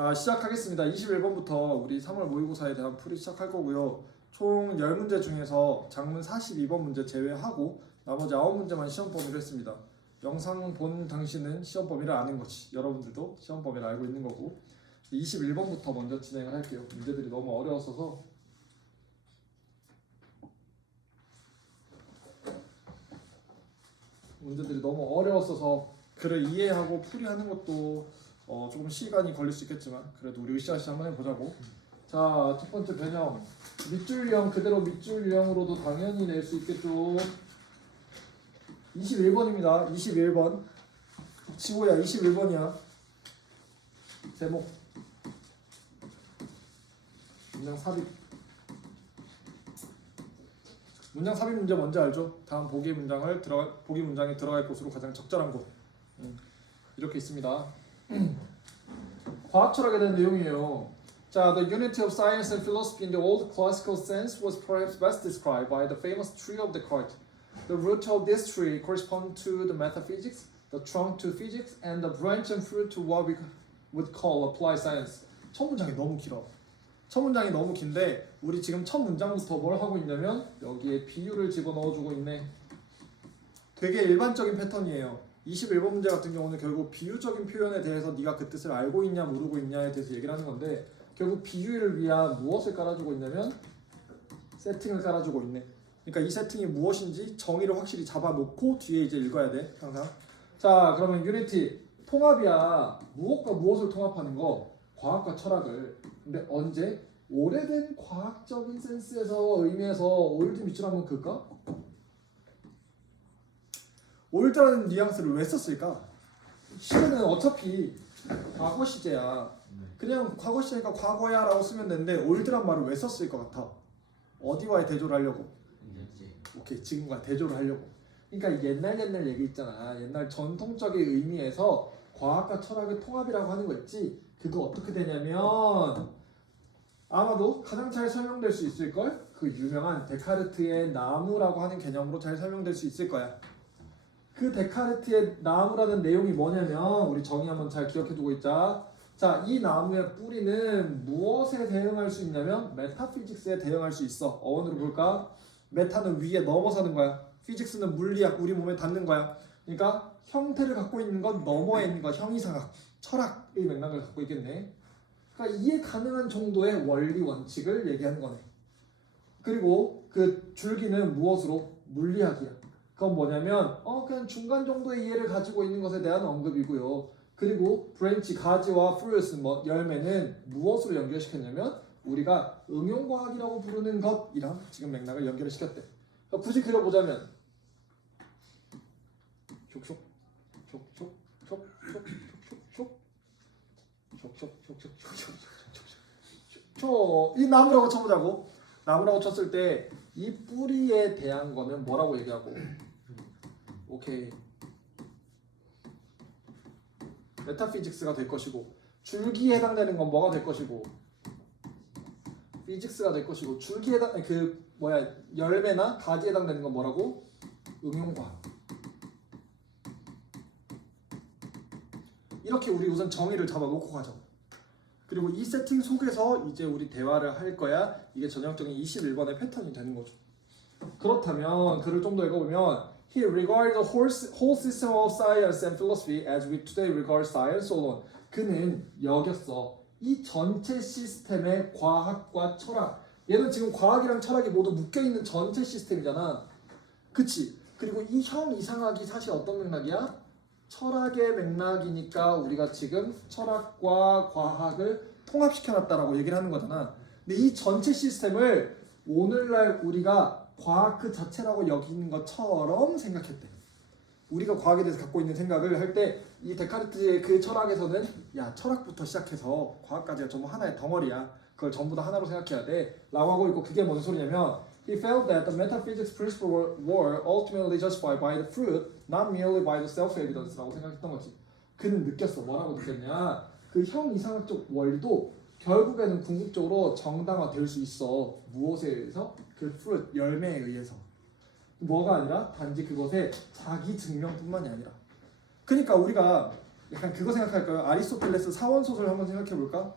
자, 시작하겠습니다. 21번부터 우리 3월 모의고사에 대한 풀이 시작할 거고요. 총 10문제 중에서 장문 42번 문제 제외하고 나머지 9문제만 시험 범위로 했습니다. 영상 본 당신은 시험 범위를 아는 거지. 여러분들도 시험 범위를 알고 있는 거고. 21번부터 먼저 진행을 할게요. 문제들이 너무 어려웠어서 글을 이해하고 풀이하는 것도 조금 시간이 걸릴 수 있겠지만 그래도 우리 으쌰으쌰 한번 해보자고. 자, 첫 번째 변형 밑줄 유형 그대로 밑줄 유형으로도 당연히 낼 수 있겠죠. 21번입니다. 21번 지호야 21번이야. 제목 문장 삽입. 문장 삽입 문제 뭔지 알죠? 다음 보기 문장에 들어갈 곳으로 가장 적절한 곳. 이렇게 있습니다. 과학 철학에 대한 내용이에요. 자, the unity of science and philosophy in the old classical sense was perhaps best described by the famous tree of Descartes. The root of this tree corresponds to the metaphysics, the trunk to physics, and the branch and fruit to what we would call applied science. 첫 문장이 너무 길어. 첫 문장이 너무 긴데 우리 지금 첫 문장부터 뭘 하고 있냐면 여기에 비유를 집어넣어주고 있네. 되게 일반적인 패턴이에요. 21번 문제 같은 경우는 결국 비유적인 표현에 대해서 네가 그 뜻을 알고 있냐 모르고 있냐에 대해서 얘기를 하는 건데 결국 비유를 위한 무엇을 깔아주고 있냐면 세팅을 깔아주고 있네. 그러니까 이 세팅이 무엇인지 정의를 확실히 잡아놓고 뒤에 이제 읽어야 돼 항상. 자, 그러면 유니티 통합이야. 무엇과 무엇을 통합하는 거? 과학과 철학을. 근데 언제? 오래된 과학적인 센스에서 의미에서 올드 밑줄 한번 그을까? 올드라는 뉘앙스를 왜 썼을까? 시제는 어차피 과거 시제야. 그냥 과거 시제니까 과거야 라고 쓰면 되는데 올드란 말을 왜 썼을 것 같아? 어디와의 대조를 하려고? 오케이, 지금과 대조를 하려고. 그러니까 옛날 얘기 있잖아. 옛날 전통적인 의미에서 과학과 철학의 통합이라고 하는 거 있지. 그거 어떻게 되냐면 아마도 가장 잘 설명될 수 있을걸? 그 유명한 데카르트의 나무라고 하는 개념으로 잘 설명될 수 있을 거야. 그 데카르트의 나무라는 내용이 뭐냐면 우리 정의 한번 잘 기억해두고 있자. 자, 이 나무의 뿌리는 무엇에 대응할 수 있냐면 메타피직스에 대응할 수 있어. 어원으로 볼까? 메타는 위에 넘어서는 거야. 피직스는 물리학, 우리 몸에 닿는 거야. 그러니까 형태를 갖고 있는 건 너머에 있는 거, 형이상학, 철학의 맥락을 갖고 있겠네. 그러니까 이해 가능한 정도의 원리 원칙을 얘기하는 거네. 그리고 그 줄기는 무엇으로? 물리학이야. 그건 뭐냐면 그냥 중간 정도의 이해를 가지고 있는 것에 대한 언급이고요. 그리고 브랜치, 가지와 fruit, 열매는 무엇으로 연결시켰냐면 우리가 응용과학이라고 부르는 것이랑 지금 맥락을 연결을 시켰대. 그러니까 굳이 그려보자면 이 나무라고 쳐보자고. 나무라고 쳤을 때 이 뿌리에 대한 거는 뭐라고 얘기하고? 오케이, 메타피직스가 될 것이고 줄기에 해당되는 건 뭐가 될 것이고? 피직스가 될 것이고 줄기에 해당 열매나 가지에 해당되는 건 뭐라고? 응용과학. 이렇게 우리 우선 정의를 잡아놓고 가죠. 그리고 이 세팅 속에서 이제 우리 대화를 할 거야. 이게 전형적인 21번의 패턴이 되는 거죠. 그렇다면 글을 좀 더 읽어보면 He regarded the whole system of science and philosophy as we today regard science alone. 그는 여겼어. 이 전체 시스템의 과학과 철학. 얘는 지금 과학이랑 철학이 모두 묶여있는 전체 시스템이잖아. 그치? 그리고 이 형 이상학이 사실 어떤 맥락이야? 철학의 맥락이니까 우리가 지금 철학과 과학을 통합시켜놨다라고 얘기를 하는 거잖아. 근데 이 전체 시스템을 오늘날 우리가 과학 그 자체라고 여기는 것처럼 생각했대. 우리가 과학에 대해서 갖고 있는 생각을 할 때 이 데카르트의 그 철학에서는 야, 철학부터 시작해서 과학까지가 전부 하나의 덩어리야. 그걸 전부 다 하나로 생각해야 돼 라고 하고 있고, 그게 뭔 소리냐면 He felt that the metaphysics principles were ultimately justified by the fruit, not merely by the self-evidence라고 생각했던 거지. 그는 느꼈어. 뭐라고 느꼈냐? 그 형 이상학적 원리도 결국에는 궁극적으로 정당화될 수 있어. 무엇에 의해서? 그 fruit, 열매에 의해서. 뭐가 아니라 단지 그것의 자기 증명뿐만이 아니라. 그러니까 우리가 약간 그거 생각할까요? 아리스토텔레스 사원소설 한번 생각해볼까?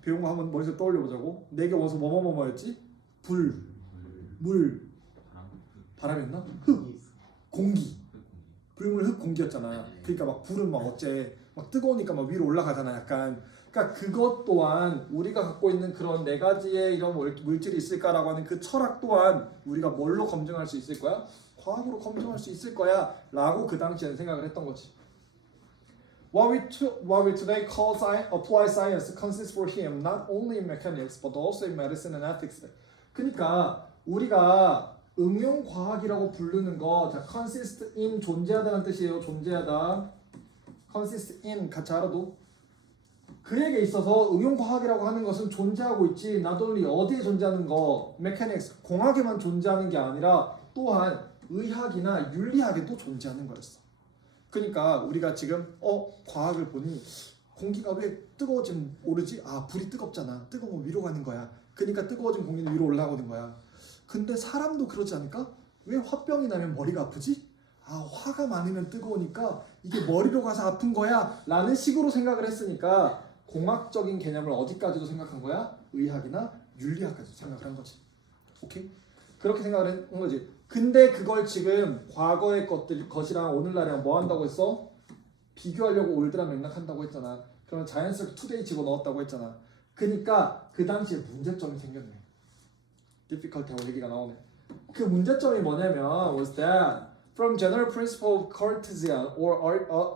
배운 거 한번 머릿속에 떠올려보자고. 내게 원소 뭐뭐뭐뭐였지? 불, 물, 바람이었나? 흙, 공기. 불물, 흙, 공기였잖아. 그러니까 막 불은 막 어째 막 뜨거우니까 막 위로 올라가잖아. 약간. 그러니까 그것 또한 우리가 갖고 있는 그런 네 가지의 이런 물질이 있을까라고 하는 그 철학 또한 우리가 뭘로 검증할 수 있을 거야? 과학으로 검증할 수 있을 거야 라고 그 당시에는 생각을 했던 거지. What we today call applied science consists for him not only in mechanics but also in medicine and ethics. 그러니까 우리가 응용 과학이라고 부르는 거, 자, consist in 존재하다는 뜻이에요. 존재하다. consist in 같이 알아도 그에게 있어서 응용 과학이라고 하는 것은 존재하고 있지. not only 어디에 존재하는 거, mechanics 공학에만 존재하는 게 아니라 또한 의학이나 윤리학에도 존재하는 거였어. 그러니까 우리가 지금 과학을 보니 공기가 왜 뜨거워지면 오르지? 아, 불이 뜨겁잖아. 뜨거우면 위로 가는 거야. 그러니까 뜨거워진 공기는 위로 올라오는 거야. 근데 사람도 그러지 않을까? 왜 화병이 나면 머리가 아프지? 아, 화가 많으면 뜨거우니까 이게 머리로 가서 아픈 거야 라는 식으로 생각을 했으니까 공학적인 개념을 어디까지도 생각한 거야? 의학이나 윤리학까지 생각을 한 거지. 오케이? 그렇게 생각을 한 거지. 근데 그걸 지금 과거의 것이랑 오늘날이랑 뭐 한다고 했어? 비교하려고 올드랑 맥락한다고 했잖아. 그러면 자연스럽게 투데이 집어넣었다고 했잖아. 그러니까 그 당시에 문제점이 생겼네. difficulty하고 얘기가 나오네. 그 문제점이 뭐냐면 was that from general principle of Cartesian or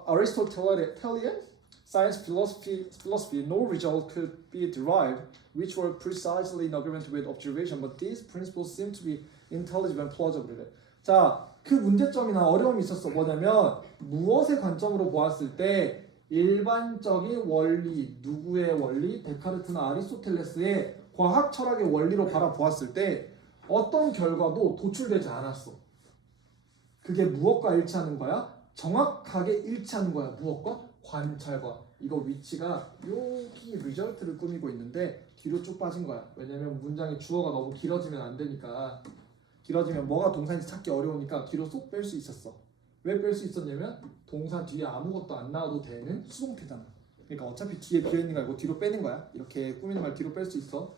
Aristotelian science philosophy no result could be derived which were precisely in agreement with observation but these principles seem to be intelligible and plausible. 자, 그 문제점이나 어려움이 있었어. 뭐냐면 무엇의 관점으로 보았을 때 일반적인 원리, 누구의 원리? 데카르트나 아리스토텔레스의 과학 철학의 원리로 바라보았을 때 어떤 결과도 도출되지 않았어. 그게 무엇과 일치하는 거야? 정확하게 일치하는 거야. 무엇과? 관찰과. 이거 위치가 여기 리절트를 꾸미고 있는데 뒤로 쭉 빠진 거야. 왜냐면 문장의 주어가 너무 길어지면 안 되니까. 길어지면 뭐가 동사인지 찾기 어려우니까 뒤로 쏙 뺄 수 있었어. 왜 뺄 수 있었냐면 동사 뒤에 아무것도 안 나와도 되는 수동태잖아. 그러니까 어차피 뒤에 비어있는 거 알고 뒤로 빼는 거야. 이렇게 꾸미는 말 뒤로 뺄 수 있어.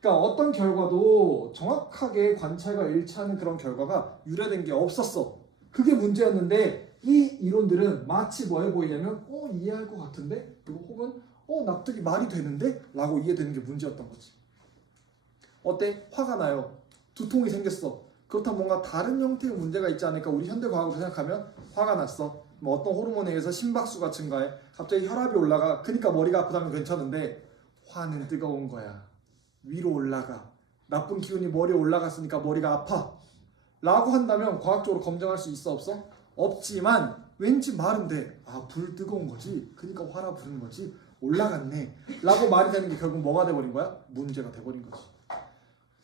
그러니까 어떤 결과도 정확하게 관찰과 일치하는 그런 결과가 유래된 게 없었어. 그게 문제였는데 이 이론들은 마치 뭐해 보이냐면 이해할 것 같은데? 그리고 혹은 납득이 말이 되는데? 라고 이해되는 게 문제였던 거지. 어때? 화가 나요. 두통이 생겼어. 그렇다면 뭔가 다른 형태의 문제가 있지 않을까? 우리 현대과학으로 생각하면 화가 났어. 뭐 어떤 호르몬에 의해서 심박수가 증가해. 갑자기 혈압이 올라가. 그러니까 머리가 아프다면 괜찮은데 화는 뜨거운 거야. 위로 올라가. 나쁜 기운이 머리에 올라갔으니까 머리가 아파. 라고 한다면 과학적으로 검증할 수 있어 없어? 없지만 왠지 말은 돼. 아, 불 뜨거운 거지. 그러니까 화라 부르는 거지. 올라갔네. 라고 말이 되는 게 결국 뭐가 돼버린 거야? 문제가 돼버린 거지.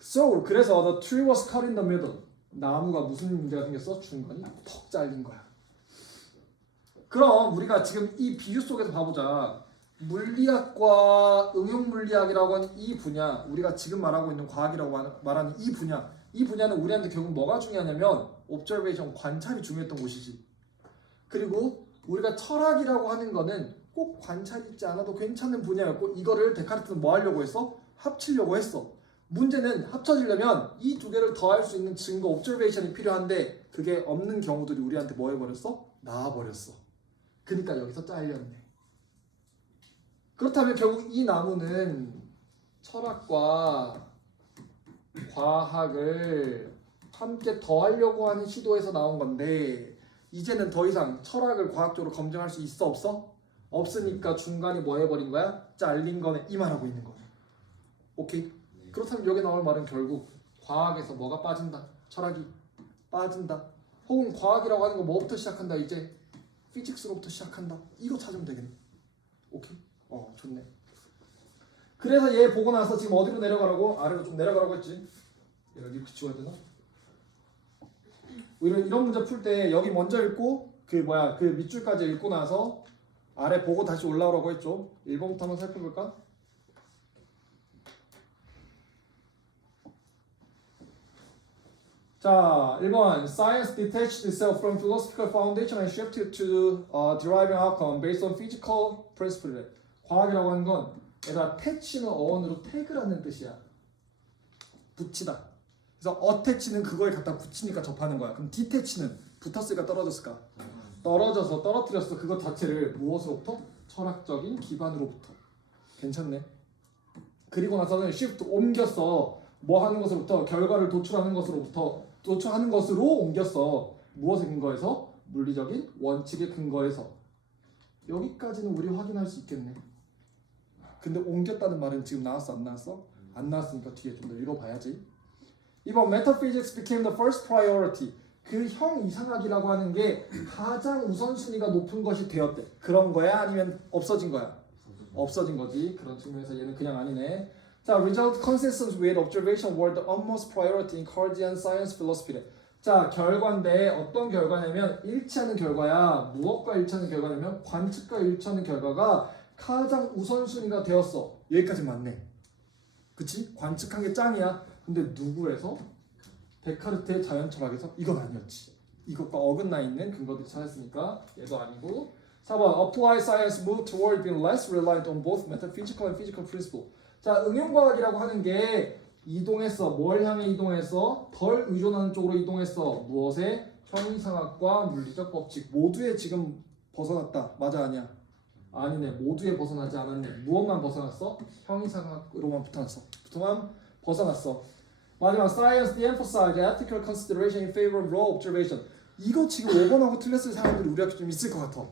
So, 그래서 the tree was cut in the middle. 나무가 무슨 문제가 생겼어? 중간이 턱 잘린 거야. 그럼 우리가 지금 이 비유 속에서 봐보자. 물리학과 응용물리학이라고 하는 이 분야, 우리가 지금 말하고 있는 과학이라고 말하는 이 분야는 우리한테 결국 뭐가 중요하냐면 observation, 관찰이 중요했던 곳이지. 그리고 우리가 철학이라고 하는 거는 꼭 관찰이 있지 않아도 괜찮은 분야였고 이거를 데카르트는 뭐 하려고 했어? 합치려고 했어. 문제는 합쳐지려면 이 두 개를 더할 수 있는 증거, observation이 필요한데 그게 없는 경우들이 우리한테 뭐 해버렸어? 나와버렸어. 그러니까 여기서 잘렸네. 그렇다면 결국 이 나무는 철학과 과학을 함께 더하려고 하는 시도에서 나온 건데 이제는 더 이상 철학을 과학적으로 검증할 수 있어 없어? 없으니까 중간이 뭐 해버린 거야? 잘린 거네. 이 말하고 있는 거야. 오케이? 그렇다면 여기 나올 말은 결국 과학에서 뭐가 빠진다? 철학이 빠진다. 혹은 과학이라고 하는 거 뭐부터 시작한다? 이제 피직스로부터 시작한다. 이거 찾으면 되겠네. 오케이? 좋네. 그래서 얘 보고 나서 지금 어디로 내려가라고? 아래로 좀 내려가라고 했지. 여기 붙이고 해야 되나? 이런 문제 풀 때 여기 먼저 읽고 그 밑줄까지 읽고 나서 아래 보고 다시 올라오라고 했죠. 1번부터 한번 살펴볼까? 자, 1번 Science detached itself from philosophical foundation and shifted to deriving outcome based on physical principle. 과학이라고 하는 건 얘가 attach는 어원으로 태그라는 뜻이야. 붙이다. 그래서 attach는 그거에 갖다 붙이니까 접하는 거야. 그럼 detach는 붙었을까 떨어졌을까? 떨어져서 떨어뜨렸어. 그것 자체를 무엇으로부터? 철학적인 기반으로부터. 괜찮네. 그리고 나서는 shift 옮겼어. 뭐 하는 것으로부터 결과를 도출하는 것으로 옮겼어. 무엇의 근거에서? 물리적인 원칙의 근거에서. 여기까지는 우리 확인할 수 있겠네. 근데 옮겼다는 말은 지금 나왔어 안 나왔어? 안 나왔으니까 뒤에 좀 더 읽어봐야지. 이번 metaphysics became the first priority. 그 형 이상학이라고 하는 게 가장 우선순위가 높은 것이 되었대. 그런 거야? 아니면 없어진 거야? 없어진 거지. 그런 측면에서 얘는 그냥 아니네. 자, result consistent with observation were the utmost priority in Cartesian science philosophy. 자, 결과인데 어떤 결과냐면 일치하는 결과야. 무엇과 일치하는 결과냐면 관측과 일치하는 결과가 가장 우선순위가 되었어. 여기까지 맞네. 그치? 관측한 게 짱이야. 근데 누구에서? 데카르트의 자연철학에서? 이건 아니었지. 이것과 어긋나 있는 근거들이 찾았으니까 얘도 아니고. 4번 Applied science moved toward being less reliant on both metaphysical and physical principle. 자, 응용과학이라고 하는 게 이동했어. 뭘 향해 이동했어? 덜 의존하는 쪽으로 이동했어. 무엇에? 형이상학과 물리적 법칙 모두에 지금 벗어났다. 맞아 아니야? 아니네. 모두에 벗어나지 않았네. 무엇만 벗어났어? 형이상학으로만 벗어났어. 마지막 science de-emphasized ethical consideration in favor of raw observation. 이거 지금 5번하고 틀렸을 사람들이 우리 학교 좀 있을 것 같아.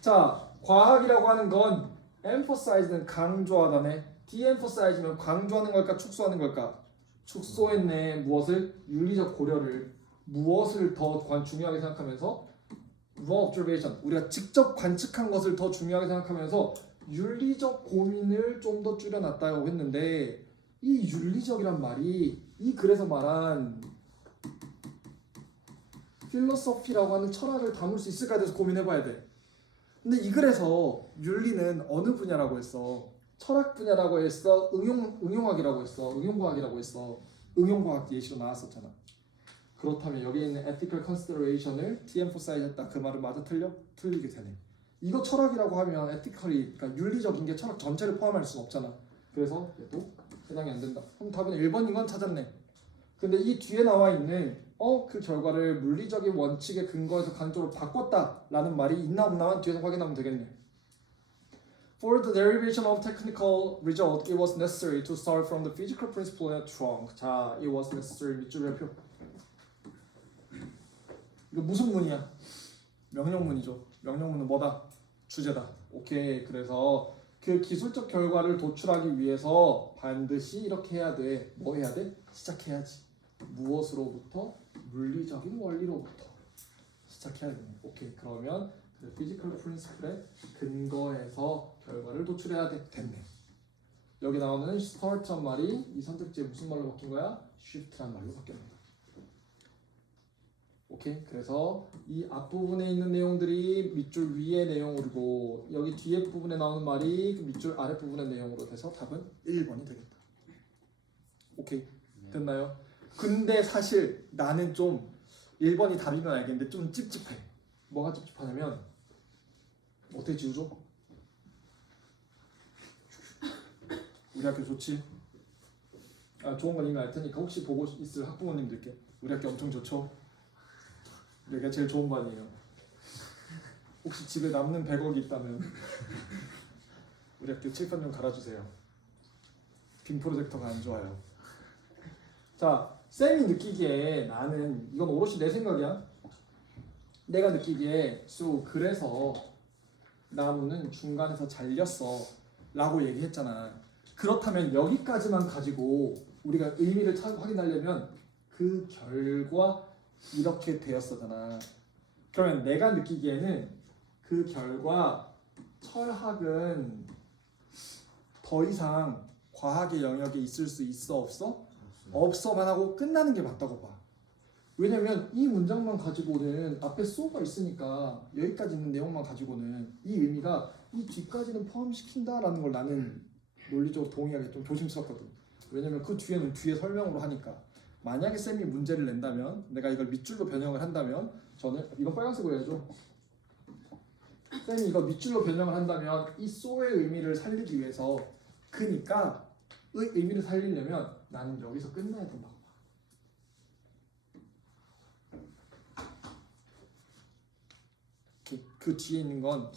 자, 과학이라고 하는 건 emphasize는 강조하다네. de-emphasize면 강조하는 걸까 축소하는 걸까? 축소했네. 무엇을? 윤리적 고려를. 무엇을 더 중요하게 생각하면서? raw observation. 우리가 직접 관측한 것을 더 중요하게 생각하면서 윤리적 고민을 좀 더 줄여놨다고 했는데 이 윤리적이란 말이 이 글에서 말한 필로소피라고 하는 철학을 담을 수 있을까에 대해서 고민해봐야 돼. 근데 이 글에서 윤리는 어느 분야라고 했어? 철학 분야라고 했어? 응용학이라고 했어? 응용과학이라고 했어? 응용과학 예시로 나왔었잖아. 그렇다면 여기 있는 ethical consideration을 de-emphasize 했다. 그 말은 맞아 틀려? 틀리게 되네. 이거 철학이라고 하면 ethically, 그러니까 윤리적인 게 철학 전체를 포함할 수는 없잖아. 그래서 얘도 해당이 안 된다. 그럼 답은 1번인 건 찾았네. 근데 이 뒤에 나와 있는 그 결과를 물리적인 원칙의 근거에서 간접으로 바꿨다라는 말이 있나 없나만 뒤에서 확인하면 되겠네. For the derivation of technical result, it was necessary to start from the physical principle and trunk. 자, it was necessary 밑줄의 표. 이거 무슨 문이야? 명령문이죠. 명령문은 뭐다? 주제다. 오케이. 그래서 그 기술적 결과를 도출하기 위해서 반드시 이렇게 해야 돼. 뭐 해야 돼? 시작해야지. 무엇으로부터? 물리적인 원리로부터 시작해야 돼. 오케이. 그러면 그 피지컬 프린시플의 근거에서 결과를 도출해야 돼. 됐네. 여기 나오는 start란 말이 이 선택지에 무슨 말로 바뀐 거야? shift란 말로 바뀌었다. 오케이. 그래서 이 앞부분에 있는 내용들이 밑줄 위의 내용으로 여기 뒤에 부분에 나오는 말이 그 밑줄 아랫부분의 내용으로 돼서 답은 1번이 되겠다. 오케이. 됐나요? 근데 사실 나는 좀 1번이 답이면 알겠는데 좀 찝찝해. 뭐가 찝찝하냐면 어떻게 지우죠? 우리 학교 좋지? 좋은 건 이미 알 테니까 혹시 보고 있을 학부모님들께 우리 학교 엄청 좋죠? 여기가 제일 좋은 반이에요. 혹시 집에 남는 100억이 있다면 우리 학교 칠판 좀 갈아주세요. 빔 프로젝터가 안 좋아요. 자, 쌤이 느끼기에 나는 이건 오롯이 내 생각이야. 내가 느끼기에 그래서 나무는 중간에서 잘렸어 라고 얘기했잖아. 그렇다면 여기까지만 가지고 우리가 의미를 확인하려면 그 결과 이렇게 되었었잖아. 그러면 내가 느끼기에는 그 결과 철학은 더 이상 과학의 영역에 있을 수 있어 없어? 없어만 하고 끝나는 게 맞다고 봐. 왜냐면 이 문장만 가지고는 앞에 so가 있으니까 여기까지 있는 내용만 가지고는 이 의미가 이 뒤까지는 포함시킨다라는 걸 나는 논리적으로 동의하기 좀 조심스럽거든. 왜냐면 그 뒤에는 뒤에 설명으로 하니까. 만약에 쌤이 문제를 낸다면 내가 이걸 밑줄로 변형을 한다면 저는 이건 빨간색으로 해야죠. 쌤이 이거 밑줄로 변형을 한다면 이 so의 의미를 살리기 위해서 그니까 의 의미를 살리려면 나는 여기서 끝나야 된다고 봐. 그 뒤에 있는 건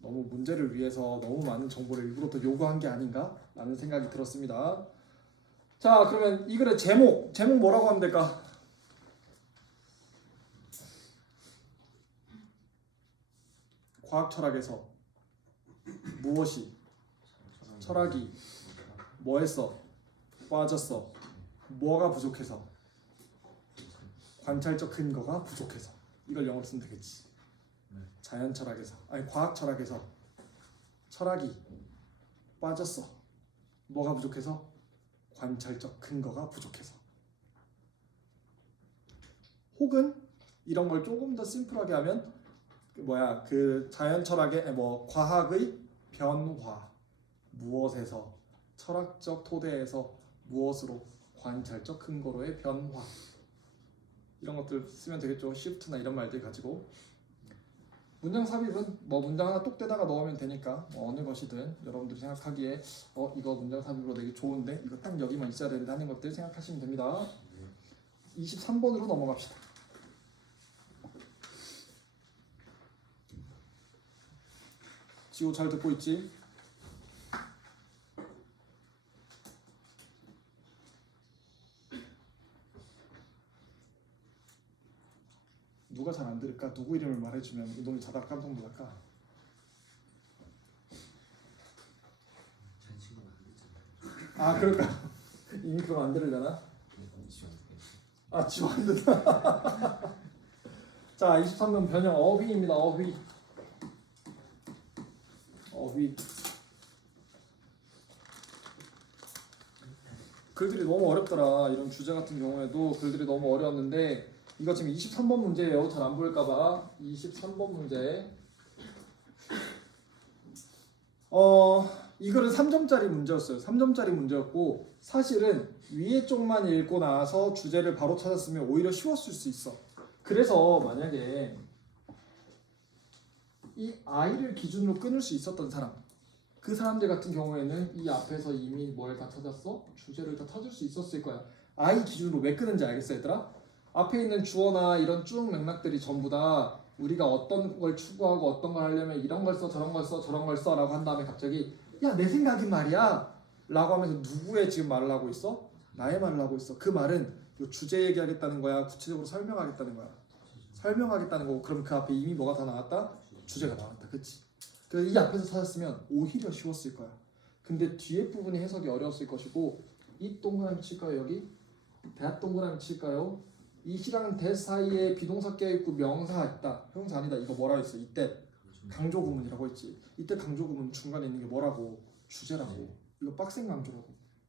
너무 문제를 위해서 너무 많은 정보를 일부러 더 요구한 게 아닌가? 라는 생각이 들었습니다. 자, 그러면 이 글의 제목 뭐라고 하면 될까? 과학 철학에서 무엇이 철학이 뭐 했어? 빠졌어. 뭐가 부족해서? 관찰적 근거가 부족해서. 이걸 영어로 쓰면 되겠지. 자연 철학에서 아니 과학 철학에서 철학이 빠졌어. 뭐가 부족해서? 관찰적 근거가 부족해서. 혹은 이런 걸 조금 더 심플하게 하면 그 자연 철학의 과학의 변화. 무엇에서 철학적 토대에서 무엇으로 관찰적 근거로의 변화. 이런 것들 쓰면 되겠죠. 시프트나 이런 말들 가지고. 문장 삽입은 문장 하나 뚝 떼다가 넣으면 되니까 어느 것이든 여러분들이 생각하기에 이거 문장 삽입으로 되게 좋은데 이거 딱 여기만 있어야 된다 하는 것들 생각하시면 됩니다. 23번으로 넘어갑시다. 지호 잘 듣고 있지? 누가 잘 안 들을까? 누구 이름을 말해주면 이놈이 자다 깜짝 놀랄까? 아 그럴까? 이미 그럼 안 들으려나? 아 지금 안 듣나? 자 23번 변형 어휘입니다. 어휘 글들이 너무 어렵더라. 이런 주제 같은 경우에도 글들이 너무 어려웠는데 이거 지금 23번 문제예요. 잘 안 보일까봐 23번 문제. 이거는 3점짜리 문제였어요. 3점짜리 문제였고 사실은 위에 쪽만 읽고 나서 주제를 바로 찾았으면 오히려 쉬웠을 수 있어. 그래서 만약에 이 I를 기준으로 끊을 수 있었던 사람, 그 사람들 같은 경우에는 이 앞에서 이미 뭘 다 찾았어? 주제를 다 찾을 수 있었을 거야. I 기준으로 왜 끊는지 알겠어 얘들아? 앞에 있는 주어나 이런 쭉 맥락들이 전부 다 우리가 어떤 걸 추구하고 어떤 걸 하려면 이런 걸 써 저런 걸 써 저런 걸 써 라고 한 다음에 갑자기 야 내 생각인 말이야 라고 하면서 누구의 지금 말을 하고 있어? 나의 말을 하고 있어. 그 말은 요 주제 얘기하겠다는 거야? 구체적으로 설명하겠다는 거야? 설명하겠다는 거고. 그럼 그 앞에 이미 뭐가 다 나왔다? 주제가 나왔다. 그치? 그래서 이 앞에서 찾았으면 오히려 쉬웠을 거야. 근데 뒤에 부분이 해석이 어려웠을 것이고 이 동그라미 칠까요? 여기? 대합 동그라미 칠까요? 이 시랑 대 사이에 비동사 껴있고 명사가 있다. 형사 아니다. 이거 뭐라 했어? 이때 강조 구문이라고 했지. 이때 강조 구문 중간에 있는 게 뭐라고? 주제라고. 이거 빡센 강조라고.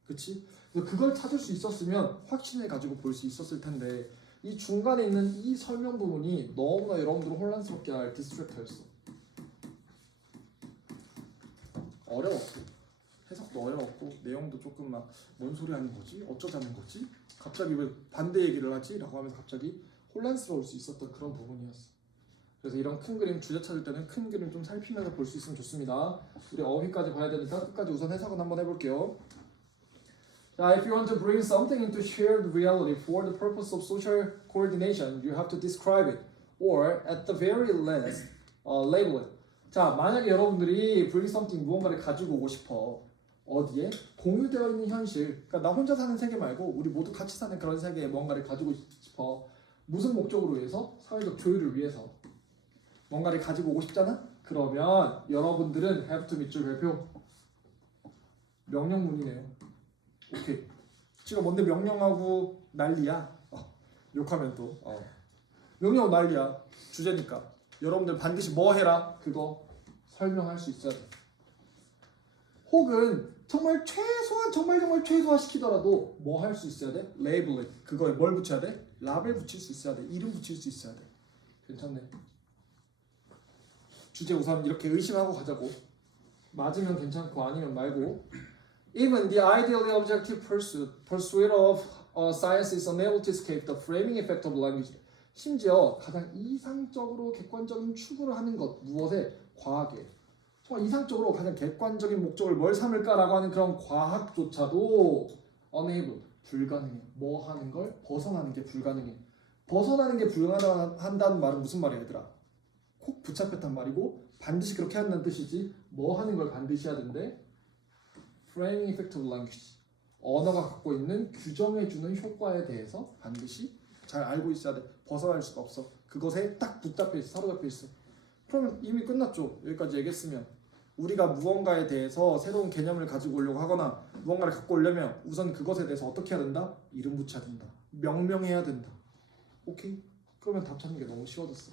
그치? 그걸 찾을 수 있었으면 확신을 가지고 볼 수 있었을 텐데 이 중간에 있는 이 설명 부분이 너무나 여러분들을 혼란스럽게 할 디스트랙터였어. 어려웠고 해석도 어려웠고 내용도 조금 막 뭔 소리 하는 거지? 어쩌자는 거지? 갑자기 왜 반대 얘기를 하지? 라고 하면서 갑자기 혼란스러울 수 있었던 그런 부분이었어. 그래서 이런 큰 그림 주제 찾을 때는 큰 그림 좀 살피면서 볼 수 있으면 좋습니다. 우리 어휘까지 봐야 되니까 끝까지 우선 해석은 한번 해볼게요. 자, if you want to bring something into shared reality for the purpose of social coordination, you have to describe it, or at the very least, label it. 자, 만약에 여러분들이 bring something 무언가를 가지고 오고 싶어. 어디에? 공유되어 있는 현실. 그러니까 나 혼자 사는 세계 말고 우리 모두 같이 사는 그런 세계에 뭔가를 가지고 싶어. 무슨 목적으로 위해서? 사회적 조율을 위해서. 뭔가를 가지고 오고 싶잖아? 그러면 여러분들은 have to 밑줄 별표 명령문이네요. 오케이. 지금 뭔데 명령하고 난리야? 욕하면 또 명령하고 난리야. 주제니까 여러분들 반드시 뭐 해라? 그거 설명할 수 있어야 돼. 혹은 정말 최소한 정말 최소화 시키더라도 뭐 할 수 있어야 돼? label it. 그거에 뭘 붙여야 돼? 라벨 붙일 수 있어야 돼. 이름 붙일 수 있어야 돼. 괜찮네. 주제 우선 이렇게 의심하고 가자고. 맞으면 괜찮고 아니면 말고. Even the ideally objective pursuit of science is unable to escape the framing effect of language. 심지어 가장 이상적으로 객관적인 추구를 하는 것 무엇에? 과학에. 정말 이상적으로 가장 객관적인 목적을 뭘 삼을까라고 하는 그런 과학조차도 unable, 불가능해. 뭐 하는 걸? 벗어나는 게 불가능해. 벗어나는 게 불가능하다는 말은 무슨 말이야 얘들아? 콕 붙잡혔단 말이고 반드시 그렇게 한다는 뜻이지. 뭐 하는 걸 반드시 해야 된대? Framing effect of language. 언어가 갖고 있는 규정해주는 효과에 대해서 반드시 잘 알고 있어야 돼. 벗어날 수가 없어. 그것에 딱 붙잡혀 있어. 사로잡혀 있어. 그러면 이미 끝났죠. 여기까지 얘기했으면 우리가 무언가에 대해서 새로운 개념을 가지고 오려고 하거나 무언가를 갖고 오려면 우선 그것에 대해서 어떻게 해야 된다? 이름 붙여야 된다. 명명해야 된다. 오케이? 그러면 답 찾는 게 너무 쉬워졌어.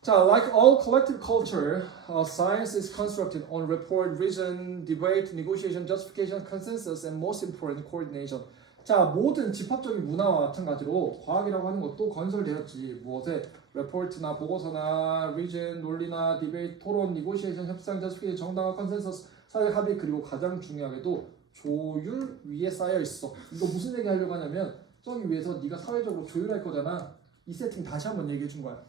자, like all collective culture, science is constructed on rapport, reason, debate, negotiation, justification, consensus, and most important, coordination. 자, 모든 집합적인 문화와 마찬가지로 과학이라고 하는 것도 건설되었지. 무엇에? 레포트나 보고서나 reason, 논리나 디베이트, 토론, negotiation, 협상, justification, 정당화, consensus, 사회 합의 그리고 가장 중요하게도 조율 위에 쌓여 있어. 이거 무슨 얘기 하려고 하냐면 저기 위에서 네가 사회적으로 조율할 거잖아. 이 세팅 다시 한번 얘기해 준 거야.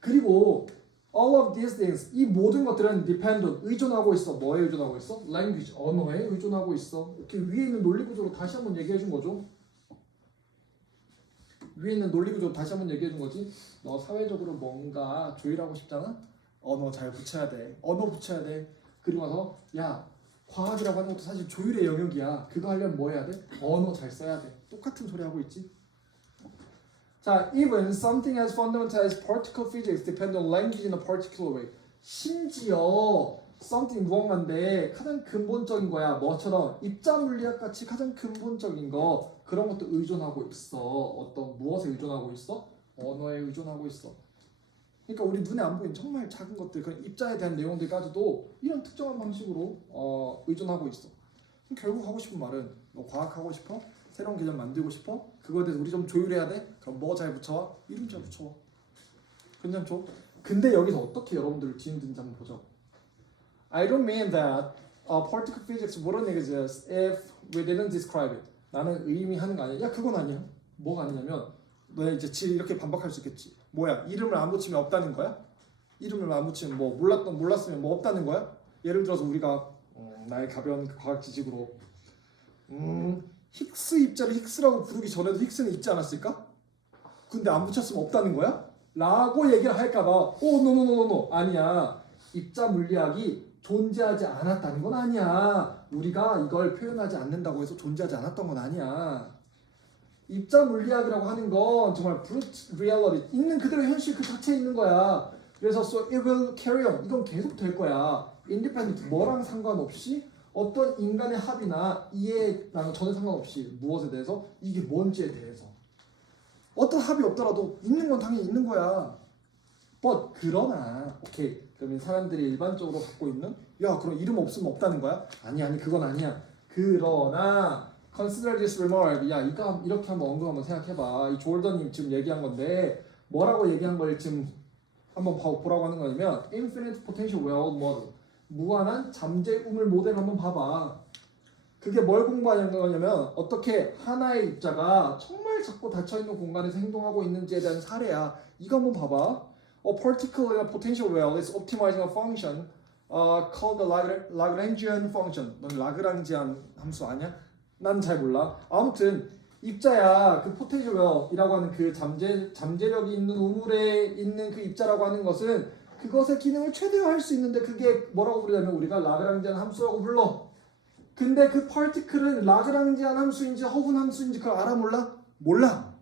그리고 all of these things, 이 모든 것들은 dependent, 의존하고 있어. 뭐에 의존하고 있어? language, 언어에 의존하고 있어. 이렇게 위에 있는 논리 구조로 다시 한번 얘기해 준 거죠. 위에 있는 논리 구조로 다시 한번 얘기해 준 거지. 너 사회적으로 뭔가 조율하고 싶잖아? 언어 잘 붙여야 돼. 언어 붙여야 돼. 그리고 나서 야, 과학이라고 하는 것도 사실 조율의 영역이야. 그거 하려면 뭐 해야 돼? 언어 잘 써야 돼. 똑같은 소리 하고 있지. 자, even something as fundamental as particle physics depend on language in a particular way. 심지어 something 무언가인데 가장 근본적인 거야. 뭐처럼 입자 물리학 같이 가장 근본적인 거 그런 것도 의존하고 있어. 어떤 무엇에 의존하고 있어? 언어에 의존하고 있어. 그러니까 우리 눈에 안 보이는 정말 작은 것들, 그 입자에 대한 내용들까지도 이런 특정한 방식으로 의존하고 있어. 결국 하고 싶은 말은 너 과학 하고 싶어? 새로운 개념 만들고 싶어? 그거에 대해서 우리 좀 조율해야 돼? 그럼 뭐 잘 붙여와? 이름 잘 붙여와. 괜찮죠? 근데 여기서 어떻게 여러분들을 뒤흔든지 한번 보죠. I don't mean that particle physics wouldn't exist if we didn't describe it. 나는 의미하는 거 아니야. 야, 그건 아니야. 뭐가 아니냐면 너 이제 이렇게 반박할 수 있겠지. 뭐야? 이름을 안 붙이면 없다는 거야? 이름을 안 붙이면 뭐 몰랐으면 뭐 없다는 거야? 예를 들어서 우리가 나의 가벼운 과학 지식으로 힉스 입자를 힉스라고 부르기 전에도 힉스는 있지 않았을까? 근데 안 붙였으면 없다는 거야? 라고 얘기를 할까봐 노 아니야. 입자 물리학이 존재하지 않았다는 건 아니야. 우리가 이걸 표현하지 않는다고 해서 존재하지 않았던 건 아니야. 입자 물리학이라고 하는 건 정말 brute reality, 있는 그대로 현실 그 자체에 있는 거야. 그래서 so it will carry on, 이건 계속 될 거야. independent, 뭐랑 상관없이 어떤 인간의 합의나 이해랑 전혀 상관없이 무엇에 대해서 이게 뭔지에 대해서 어떤 합의 없더라도 있는 건 당연히 있는 거야. but 그러나 오케이, 그러면 사람들이 일반적으로 갖고 있는 야 그럼 이름 없으면 없다는 거야? 아니 그건 아니야. 그러나 consider this remark, 야 이거 이렇게 한번 언급 한번 생각해봐. 이 조던님 지금 얘기한 건데 뭐라고 얘기한 걸 지금 한번 보라고 하는 거냐면 infinite potential well model, 무한한 잠재우물 모델 한번 봐봐. 그게 뭘 공부하는 거냐면 어떻게 하나의 입자가 정말 작고 닫혀있는 공간에서 행동하고 있는지에 대한 사례야. 이거 한번 봐봐. A particular potential well is optimizing a function called the Lagrangian function. 넌 라그랑지안 함수 아냐? 난 잘 몰라. 아무튼 입자야, 그 potential well이라고 하는 그 잠재력이 있는 우물에 있는 그 입자라고 하는 것은 그것의 기능을 최대화할 수 있는데 그게 뭐라고 부르냐면 우리가 라그랑지안 함수라고 불러. 근데 그 파티클은 라그랑지안 함수인지 허분 함수인지 그걸 알아 몰라? 몰라.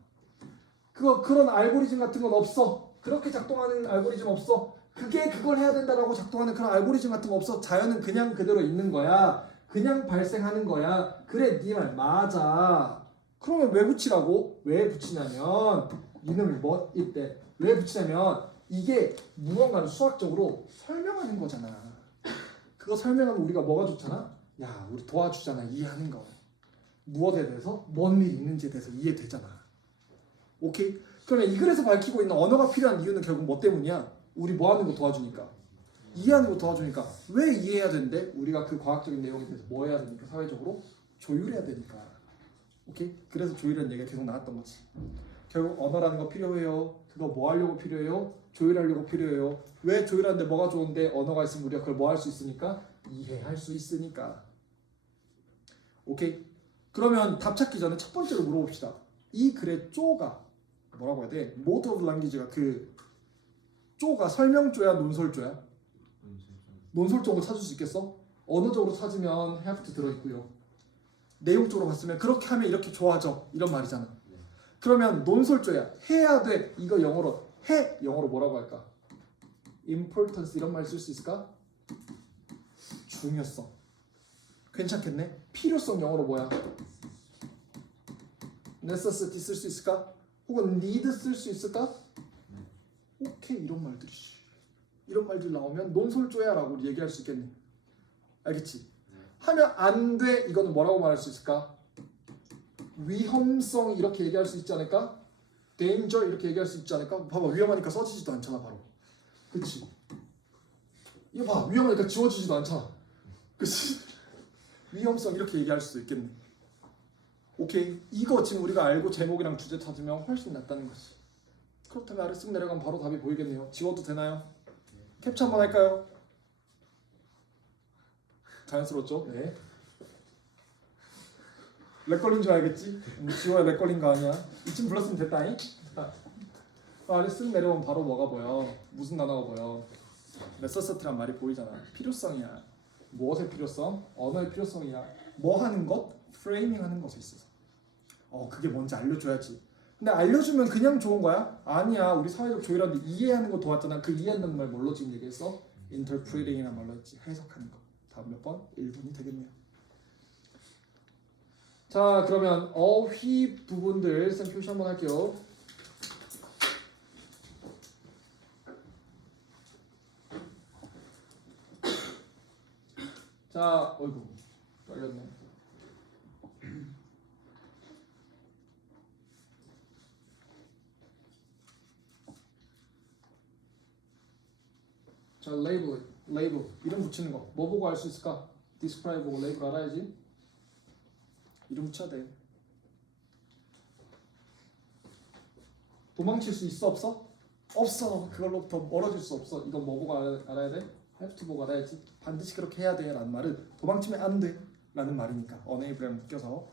그런 알고리즘 같은 건 없어. 그렇게 작동하는 알고리즘 없어. 그걸 해야 된다라고 작동하는 그런 알고리즘 같은 거 없어. 자연은 그냥 그대로 있는 거야. 그냥 발생하는 거야. 그래, 네 말 맞아. 그러면 왜 붙이라고? 왜 붙이냐면 이놈이 뭐 이때 왜 붙이냐면 이게 무언가를 수학적으로 설명하는 거잖아. 그거 설명하면 우리가 뭐가 좋잖아? 야, 우리 도와주잖아. 이해하는 거. 무엇에 대해서? 뭔 일이 있는지에 대해서 이해되잖아. 오케이? 그러면 이 글에서 밝히고 있는 언어가 필요한 이유는 결국 뭐 때문이야? 우리 뭐 하는 거 도와주니까. 이해하는 거 도와주니까. 왜 이해해야 되는데? 우리가 그 과학적인 내용에 대해서 뭐 해야 되니까? 사회적으로? 조율해야 되니까. 오케이? 그래서 조율이라는 얘기가 계속 나왔던 거지. 결국 언어라는 거 필요해요. 그거 뭐 하려고 필요해요? 조율하려고 필요해요. 왜 조율하는데 뭐가 좋은데? 언어가 있으면 우리가 그걸 뭐 할 수 있으니까? 이해할 수 있으니까. 오케이? 그러면 답 찾기 전에 첫 번째로 물어봅시다. 이 글의 쪼가 뭐라고 해야 돼? mode of language가 그 쪼가 설명쪼야 논설쪼야? 논설적으로 찾을 수 있겠어? 언어적으로 찾으면 have to 들어있고요. 내용적으로 봤으면 그렇게 하면 이렇게 좋아져 이런 말이잖아. 그러면 논설조야. 해야 돼. 이거 영어로 해. 영어로 뭐라고 할까? importance 이런 말 쓸 수 있을까? 중요성. 괜찮겠네. 필요성 영어로 뭐야? necessity 쓸 수 있을까? 혹은 need 쓸 수 있을까? 오케이 이런 말들이 이런 말들 나오면 논설조야 라고 얘기할 수 있겠네. 알겠지? 하면 안 돼. 이거는 뭐라고 말할 수 있을까? 위험성 이렇게 얘기할 수 있지 않을까? danger 이렇게 얘기할 수 있지 않을까? 봐봐 위험하니까 써지지도 않잖아 바로. 그치? 이거 봐 위험하니까 지워지지도 않잖아. 그치? 위험성 이렇게 얘기할 수도 있겠네. 오케이 이거 지금 우리가 알고 제목이랑 주제 찾으면 훨씬 낫다는 거지. 그렇다면 아래 쓱 내려가면 바로 답이 보이겠네요. 지워도 되나요? 캡처 한번 할까요? 자연스럽죠? 네. 렉 걸린 줄 알겠지? 지워야 렉 걸린 거 아니야? 이쯤 불렀으면 됐다잉? 아래 쓱 내려오면 바로 뭐가 보여? 무슨 단어가 보여? necessity란 말이 보이잖아. 필요성이야. 무엇의 필요성? 언어의 필요성이야. 뭐 하는 것? 프레이밍 하는 것에 있어서. 그게 뭔지 알려줘야지. 근데 알려주면 그냥 좋은 거야? 아니야. 우리 사회적 조율하는데 이해하는 거 도왔잖아. 그 이해한다는 말 뭘로 지금 얘기했어? interpreting이란 말로 했지. 해석하는 거. 다음 몇 번? 1번이 되겠네요. 자 그러면 어휘 부분들 쌤 표시 한번 할게요. 자 어이구 떨렸네. 자 레이블 이름 붙이는 거 뭐 보고 알 수 있을까? describe 보고 레이블 알아야지. 이름 붙여야 돼. 도망칠 수 있어 없어? 없어. 그걸로부터 멀어질 수 없어. 이건 뭐 보고 알아야 돼? have to 보고 알아야지. 반드시 그렇게 해야 돼 라는 말은 도망치면 안 돼 라는 말이니까 unable이랑 묶여서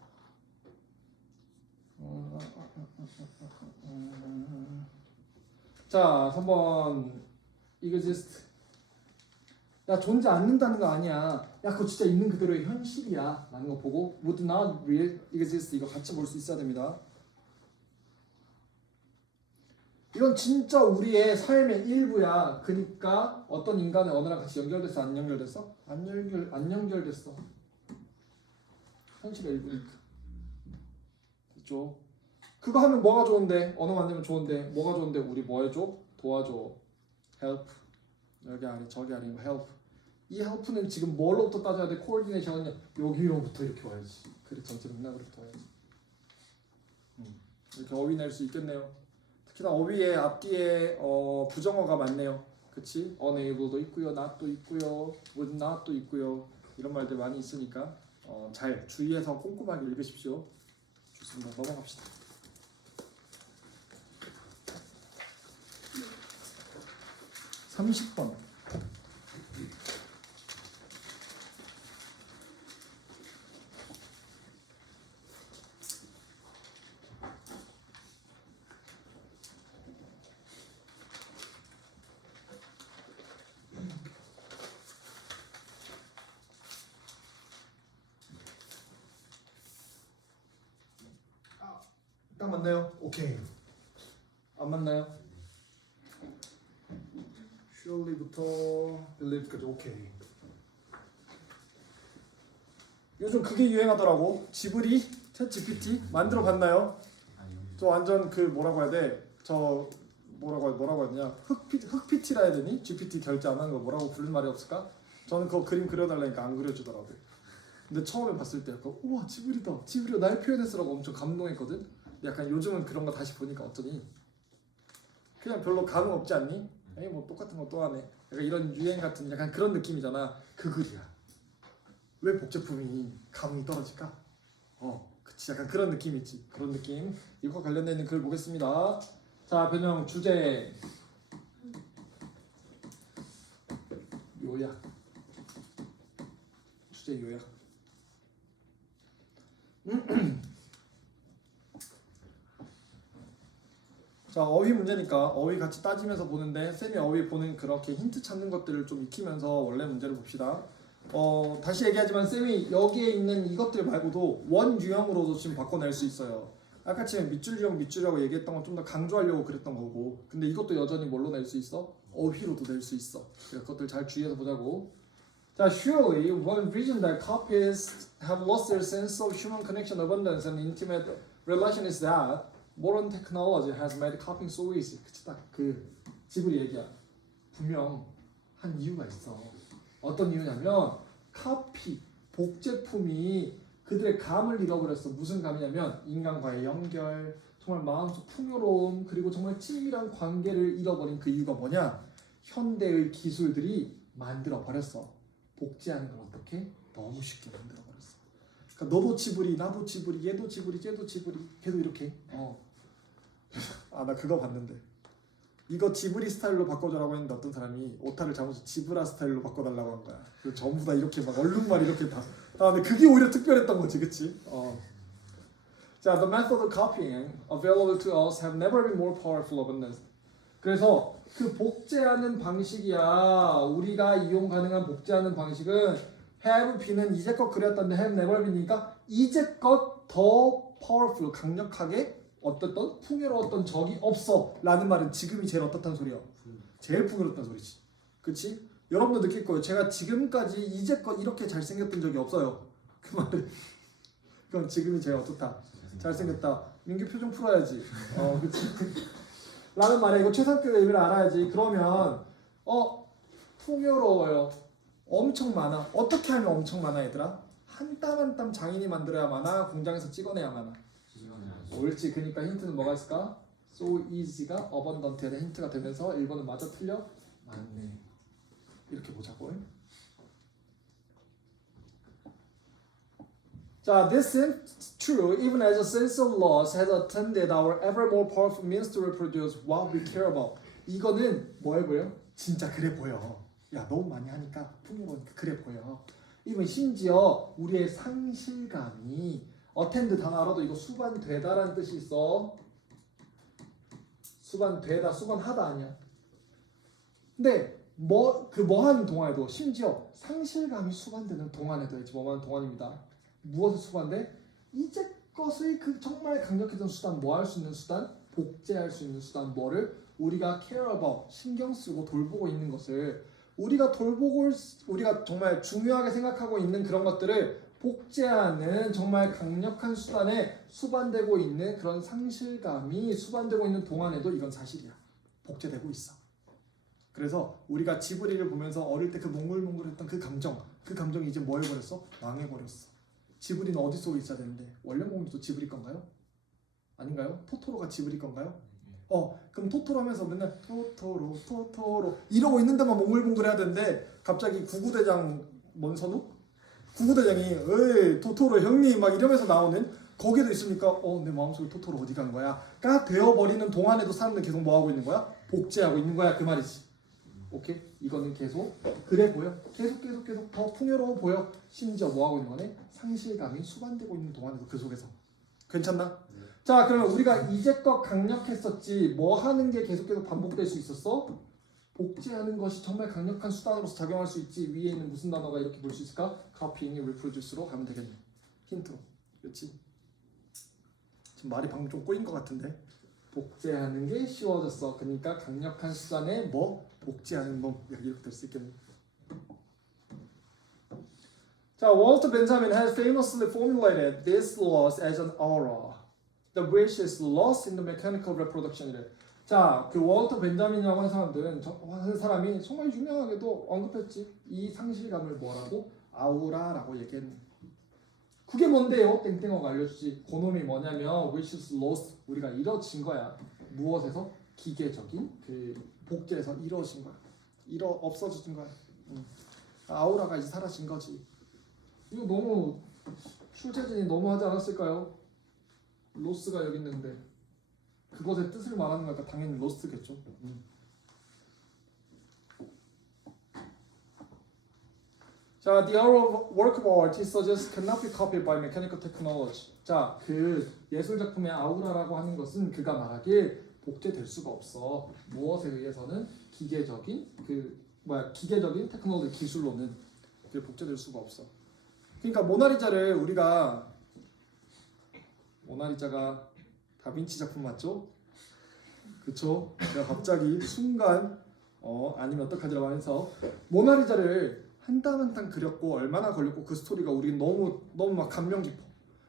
자 3번 exist. 야 존재 않는다는 거 아니야. 야 그거 진짜 있는 그대로의 현실이야 라는 거 보고 would not real exist 이거 같이 볼 수 있어야 됩니다. 이건 진짜 우리의 삶의 일부야. 그러니까 어떤 인간의 언어랑 같이 연결됐어? 안 연결됐어? 안 연결됐어. 현실의 일부니까. 됐죠? 그거 하면 뭐가 좋은데? 언어 만들면 좋은데 뭐가 좋은데? 우리 뭐 해줘? 도와줘. help. 여기 아래 저기 아래 help. 이 help는 지금 뭘로부터 따져야 돼? 코디네이션은 여기로부터 이렇게 와야지. 그래 전체 맥락으로부터 와야지. 이렇게 어휘 낼 수 있겠네요. 특히나 어휘의 앞뒤에 부정어가 많네요. 그치? unable도 있고요, not도 있고요, would not도 있고요. 이런 말들 많이 있으니까 잘 주의해서 꼼꼼하게 읽으십시오. 좋습니다. 넘어갑시다. (30번) 딱 맞나요? 오케이. 안 맞나요? surely부터 believe까지 오케이. 요즘 그게 유행하더라고. 지브리, 챗 GPT 만들어 봤나요? 저 완전 그 뭐라고 해야 돼? 저 뭐라고 했냐? 흑PT라 해야 되니? GPT 결제 안 하는 거 뭐라고 부를 말이 없을까? 저는 그거 그림 그려달라니까 안 그려주더라고요. 근데 처음에 봤을 때 약간 우와 지브리다. 지브리가 날 표현했어라고 엄청 감동했거든. 약간 요즘은 그런 거 다시 보니까 어쩌니 그냥 별로 감흥 없지 않니? 에이 뭐 똑같은 거 또 하네. 약간 이런 유행 같은 약간 그런 느낌이잖아. 그 글이야. 왜 복제품이 감흥이 떨어질까? 그치. 약간 그런 느낌 있지. 그런 느낌. 이거 관련된 있는 글 보겠습니다. 자, 변형 주제 요약. 주제 요약. 자, 어휘 문제니까 어휘 같이 따지면서 보는데 쌤이 어휘 보는 그렇게 힌트 찾는 것들을 좀 익히면서 원래 문제를 봅시다. 다시 얘기하지만 쌤이 여기에 있는 이것들 말고도 원 유형으로도 지금 바꿔낼 수 있어요. 아까 지금 밑줄 유형 밑줄이라고 얘기했던 건 좀 더 강조하려고 그랬던 거고, 근데 이것도 여전히 뭘로 낼 수 있어? 어휘로도 낼 수 있어. 그래서 그것들 잘 주의해서 보자고. 자, surely one reason that copies have lost their sense of human connection, abundance, and intimate relation is that modern technology has made copying so easy. 그치, 딱 그 지브리 얘기야. 분명 한 이유가 있어. 어떤 이유냐면 카피, 복제품이 그들의 감을 잃어버렸어. 무슨 감이냐면 인간과의 연결, 정말 마음속 풍요로움, 그리고 정말 친밀한 관계를 잃어버린 그 이유가 뭐냐? 현대의 기술들이 만들어버렸어. 복제하는 걸 어떻게? 너무 쉽게 만들어버렸어. 그러니까 너도 지브리, 나도 지브리, 얘도 지브리, 쟤도 지브리, 걔도 이렇게. 아, 나 그거 봤는데. 이거 지브리 스타일로 바꿔줘라고 했는데 어떤 사람이 오타를 잘못해서 지브라 스타일로 바꿔달라고 한 거야. 그리고 전부 다 이렇게 막 얼룩말 이렇게 다. 근데 그게 오히려 특별했던 거지, 그치? 자, the method of copying available to us have never been more powerful abundance. 그래서 그 복제하는 방식이야. 우리가 이용 가능한 복제하는 방식은 have be는 이제껏 그랬던데 have never be니까 이제껏 더 powerful, 강력하게 어떻던 풍요로웠던 적이 없어 라는 말은 지금이 제일 어떻단 소리야? 제일 풍요롭단 소리지. 그치? 여러분도 느낄 거예요. 제가 지금까지 이제껏 이렇게 잘생겼던 적이 없어요. 그 말은 그럼 지금이 제일 어떻다? 잘생겼다. 민규 표정 풀어야지. 그치? 라는 말에 이거 최상급의 의미를 알아야지. 그러면 풍요로워요. 엄청 많아. 어떻게 하면 엄청 많아 얘들아? 한 땀 한 땀 장인이 만들어야 많아? 공장에서 찍어내야 많아? 옳지. 그러니까 힌트는 뭐가 있을까? So easy가 abundant에 대한 힌트가 되면서 1번은 맞아 틀려? 맞네. 이렇게 보자고. 자, this is true even as a sense of loss has attended our ever more powerful means to reproduce what we care about. 이거는 뭐해 보여? 진짜 그래 보여. 야, 너무 많이 하니까 풍요로우니까 그래 보여. 이건 심지어 우리의 상실감이 attend 단어 알아도 이거 수반되다라는 뜻이 있어. 수반되다, 수반하다 아니야. 근데 뭐 하는 동안에도 심지어 상실감이 수반되는 동안에도 있지. 뭐하는 동안입니다. 무엇을 수반돼? 이제껏의 그 정말 강력했던 수단, 뭐 할 수 있는 수단? 복제할 수 있는 수단, 뭐를? 우리가 care about, 신경 쓰고 돌보고 있는 것을 우리가 정말 중요하게 생각하고 있는 그런 것들을 복제하는 정말 강력한 수단에 수반되고 있는 그런 상실감이 수반되고 있는 동안에도 이건 사실이야. 복제되고 있어. 그래서 우리가 지브리를 보면서 어릴 때 그 몽글몽글했던 그 감정이 이제 뭐 해버렸어? 망해버렸어. 지브리는 어디 속에 있어야 되는데 원래몽글도 지브리 건가요? 아닌가요? 토토로가 지브리 건가요? 그럼 토토로 하면서 맨날 토토로 이러고 있는 데만 몽글몽글 해야 되는데 갑자기 구구대장 먼선우? 구구대장이 에이 토토로 형님 막 이러면서 나오는 거기도 있으니까 내 마음속에 토토로 어디 간 거야? 가 되어버리는 동안에도 사람들 계속 뭐 하고 있는 거야? 복제하고 있는 거야 그 말이지. 오케이? 이거는 계속 그래 보여. 계속 더 풍요로워 보여. 심지어 뭐 하고 있는 거네? 상실감이 수반되고 있는 동안에도 그 속에서. 괜찮나? 자, 그러면 우리가 이제껏 강력했었지 뭐 하는 게 계속 반복될 수 있었어? 복제하는 것이 정말 강력한 수단으로서 작용할 수 있지. 위에 있는 무슨 단어가 이렇게 볼 수 있을까? copying, reproduce로 가면 되겠네. 힌트로. 그렇지? 지금 말이 방금 좀 꼬인 것 같은데. 복제하는 게 쉬워졌어. 그러니까 강력한 수단에 뭐? 복제하는 법. 이렇게 될 수 있겠네. 자, Walter Benjamin has famously formulated this loss as an aura, the which is lost in the mechanical reproduction. 자, 그 월터 벤자민이라고 하는 사람이 정말 유명하게도 언급했지. 이 상실감을 뭐라고? 아우라라고 얘기했네. 그게 뭔데요? 땡땡어가 알려주지. 그놈이 뭐냐면 which is lost, 우리가 이뤄진 거야. 무엇에서? 기계적인 그 복제에서 이루어진 거야. 없어진 거야. 아우라가 이제 사라진 거지. 이거 너무 출제진이 너무 하지 않았을까요? 로스가 여기 있는데 그것의 뜻을 말하는 거니까 당연히 로스겠죠. 자, the work of art is suggest cannot be copied by mechanical technology. 자, 그 예술 작품의 아우라라고 하는 것은 그가 말하길 복제될 수가 없어. 무엇에 의해서는 기계적인 기계적인 테크놀로지 기술로는 그게 복제될 수가 없어. 그러니까 모나리자를 우리가 모나리자가 다빈치 작품 맞죠? 그쵸? 내가 갑자기 순간 아니면 어떡하지라고 해서 모나리자를 한 땀 한 땀 그렸고 얼마나 걸렸고 그 스토리가 우리는 너무 막 감명 깊어.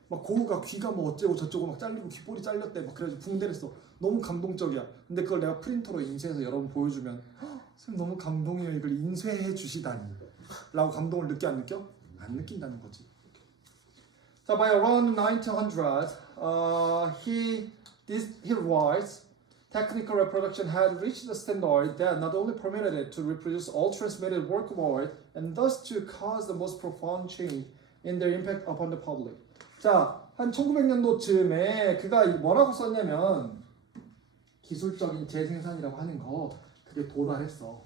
막 고우가 귀가 뭐 어쩌고 저쩌고 막 잘리고 귓볼이 잘렸대 막 그래가지고 붕대랬어. 너무 감동적이야. 근데 그걸 내가 프린터로 인쇄해서 여러분 보여주면 선생님 너무 감동이에요. 이걸 인쇄해 주시다니 라고 감동을 느껴 안 느껴? 안 느낀다는 거지. 자, by around 1900, he writes, technical reproduction had reached the standard that not only permitted it to reproduce all transmitted work of art and thus to cause the most profound change in their impact upon the public. 자, 한 1900년도쯤에 그가 뭐라고 썼냐면 기술적인 재생산이라고 하는 거 그게 도달했어.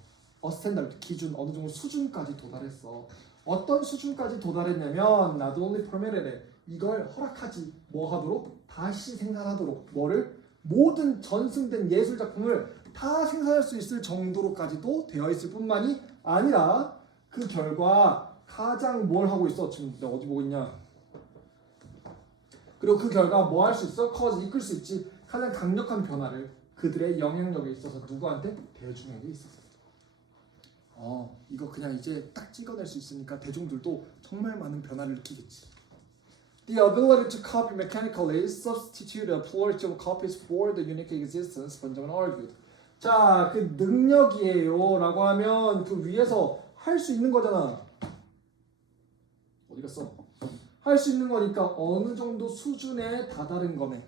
스탠다드 기준 어느 정도 수준까지 도달했어. 어떤 수준까지 도달했냐면 not only permitted it 이걸 허락하지 뭐 하도록 다시 생산하도록 뭐를 모든 전승된 예술 작품을 다 생산할 수 있을 정도로까지도 되어 있을 뿐만이 아니라 그 결과 가장 뭘 하고 있어? 지금 내가 어디 보고 있냐? 그리고 그 결과 뭐 할 수 있어? cause 이끌 수 있지. 가장 강력한 변화를 그들의 영향력에 있어서 누구한테? 대중에게 있어서. 이거 그냥 이제 딱 찍어낼 수 있으니까 대중들도 정말 많은 변화를 느끼겠지. The ability to copy mechanically substitute a plurality of copies for the unique existence, 번정은 argued. 자, 그 능력이에요 라고 하면 그 위에서 할 수 있는 거잖아. 어디 갔어? 할 수 있는 거니까 어느 정도 수준에 다다른 거네.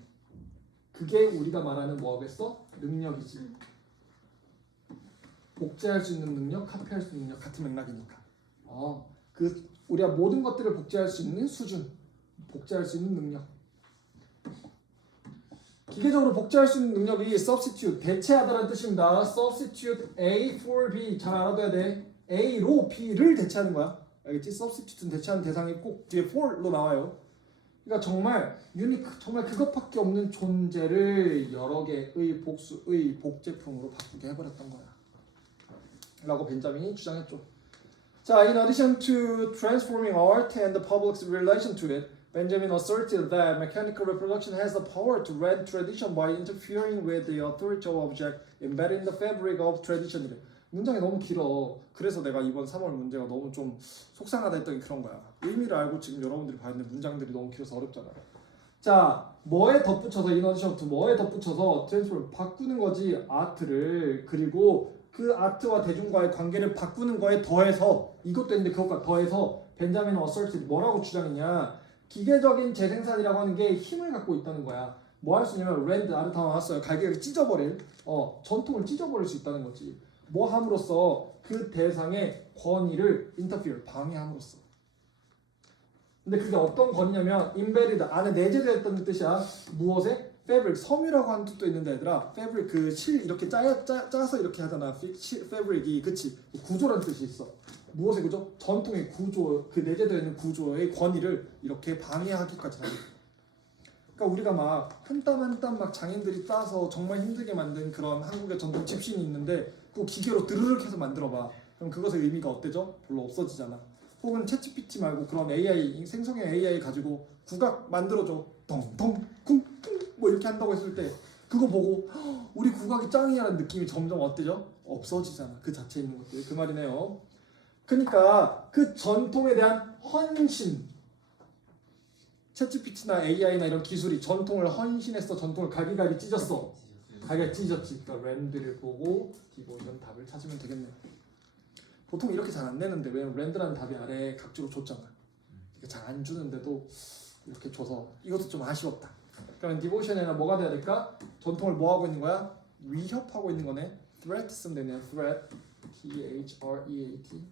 그게 우리가 말하는 뭐겠어? 능력이지. 복제할 수 있는 능력, 카피할 수 있는 능력 같은 맥락이니까. 그 우리가 모든 것들을 복제할 수 있는 수준, 복제할 수 있는 능력. 기계적으로 복제할 수 있는 능력이 substitute, 대체하다라는 뜻입니다. substitute A for B 잘 알아둬야 돼. A로 B를 대체하는 거야. 알겠지? substitute는 대체하는 대상이 꼭 뒤에 for로 나와요. 그러니까 정말 유니크, 정말 그것밖에 없는 존재를 여러 개의 복수의 복제품으로 바꾸게 해버렸던 거야. 라고 벤자민이 주장했죠. 자, in addition to transforming art and the public's relation to it, Benjamin asserted that mechanical reproduction has the power to rend tradition by interfering with the authority of object embedded in the fabric of tradition. 문장이 너무 길어. 그래서 내가 이번 3월 문제가 너무 좀 속상하다 했던 게 그런 거야. 의미를 알고 지금 여러분들이 봐야 되는 문장들이 너무 길어서 어렵잖아. 자, 뭐에 덧붙여서 in addition to 뭐에 덧붙여서 transform 바꾸는 거지 아트를. 그리고 그 아트와 대중과의 관계를 바꾸는 거에 더해서 이것도 있는데 그것과 더해서 벤자민 어설트 뭐라고 주장했냐? 기계적인 재생산이라고 하는 게 힘을 갖고 있다는 거야. 뭐 할 수 있냐면 랜드 아르타 나왔어요. 갈기를 찢어버릴 전통을 찢어버릴 수 있다는 거지. 뭐 함으로써 그 대상의 권위를 interfere 방해함으로써. 근데 그게 어떤 권위냐면 embedded 안에 내재되어 있다는 뜻이야. 무엇에? fabric 섬유라고 하는 뜻도 있는데 얘들아 fabric 그 실 이렇게 짜서 이렇게 하잖아. fabric이 그치 구조라는 뜻이 있어. 무엇의 구조? 전통의 구조 그 내재되어 있는 구조의 권위를 이렇게 방해하기까지 하는. 그러니까 우리가 막 한 땀 한 땀 막 장인들이 따서 정말 힘들게 만든 그런 한국의 전통 집신이 있는데 그 기계로 드르륵 해서 만들어봐. 그럼 그것의 의미가 어때죠? 별로 없어지잖아. 혹은 챗GPT 말고 그런 AI 생성형 AI 가지고 국악 만들어줘. 덩덩 쿵쿵 뭐 이렇게 한다고 했을 때 그거 보고 우리 국악이 짱이야라는 느낌이 점점 어때죠? 없어지잖아. 그 자체에 있는 것들. 그 말이네요. 그러니까 그 전통에 대한 헌신. 챗GPT나 AI나 이런 기술이 전통을 헌신해서 전통을 갈기갈기 찢었어. 갈기갈기 찢었지. 그러니까 랜드를 보고 디보션 답을 찾으면 되겠네. 보통 이렇게 잘 안 내는데 왜냐면 랜드라는 답이 아래에 각주로 줬잖아. 잘 안 주는데도 이렇게 줘서 이것도 좀 아쉬웠다. 그러면 디보션에는 뭐가 돼야 될까? 전통을 뭐 하고 있는 거야? 위협하고 있는 거네. threat 쓰면 되네요. threat, T-H-R-E-A-T.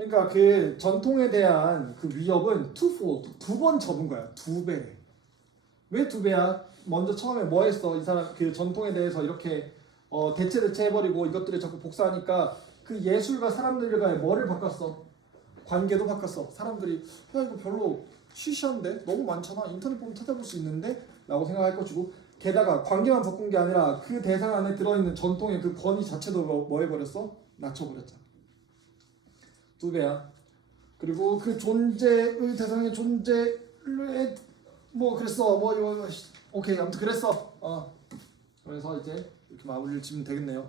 그러니까 그 전통에 대한 그 위협은 twofold, 2번 접은 거야. 2배. 왜 2배야? 먼저 처음에 뭐 했어? 이 사람 그 전통에 대해서 이렇게 대체 해버리고 이것들을 자꾸 복사하니까 그 예술가 사람들과의 뭐를 바꿨어? 관계도 바꿨어. 사람들이 야 이거 별로 시시한데? 너무 많잖아. 인터넷 보면 찾아볼 수 있는데? 라고 생각할 것이고 게다가 관계만 바꾼 게 아니라 그 대상 안에 들어있는 전통의 그 권위 자체도 뭐 해버렸어? 낮춰버렸잖아. 2배야. 그리고 그 존재의 대상의 존재를 뭐 그랬어. 뭐 이거 오케이 아무튼 그랬어. 그래서 이제 이렇게 마무리를 지으면 되겠네요.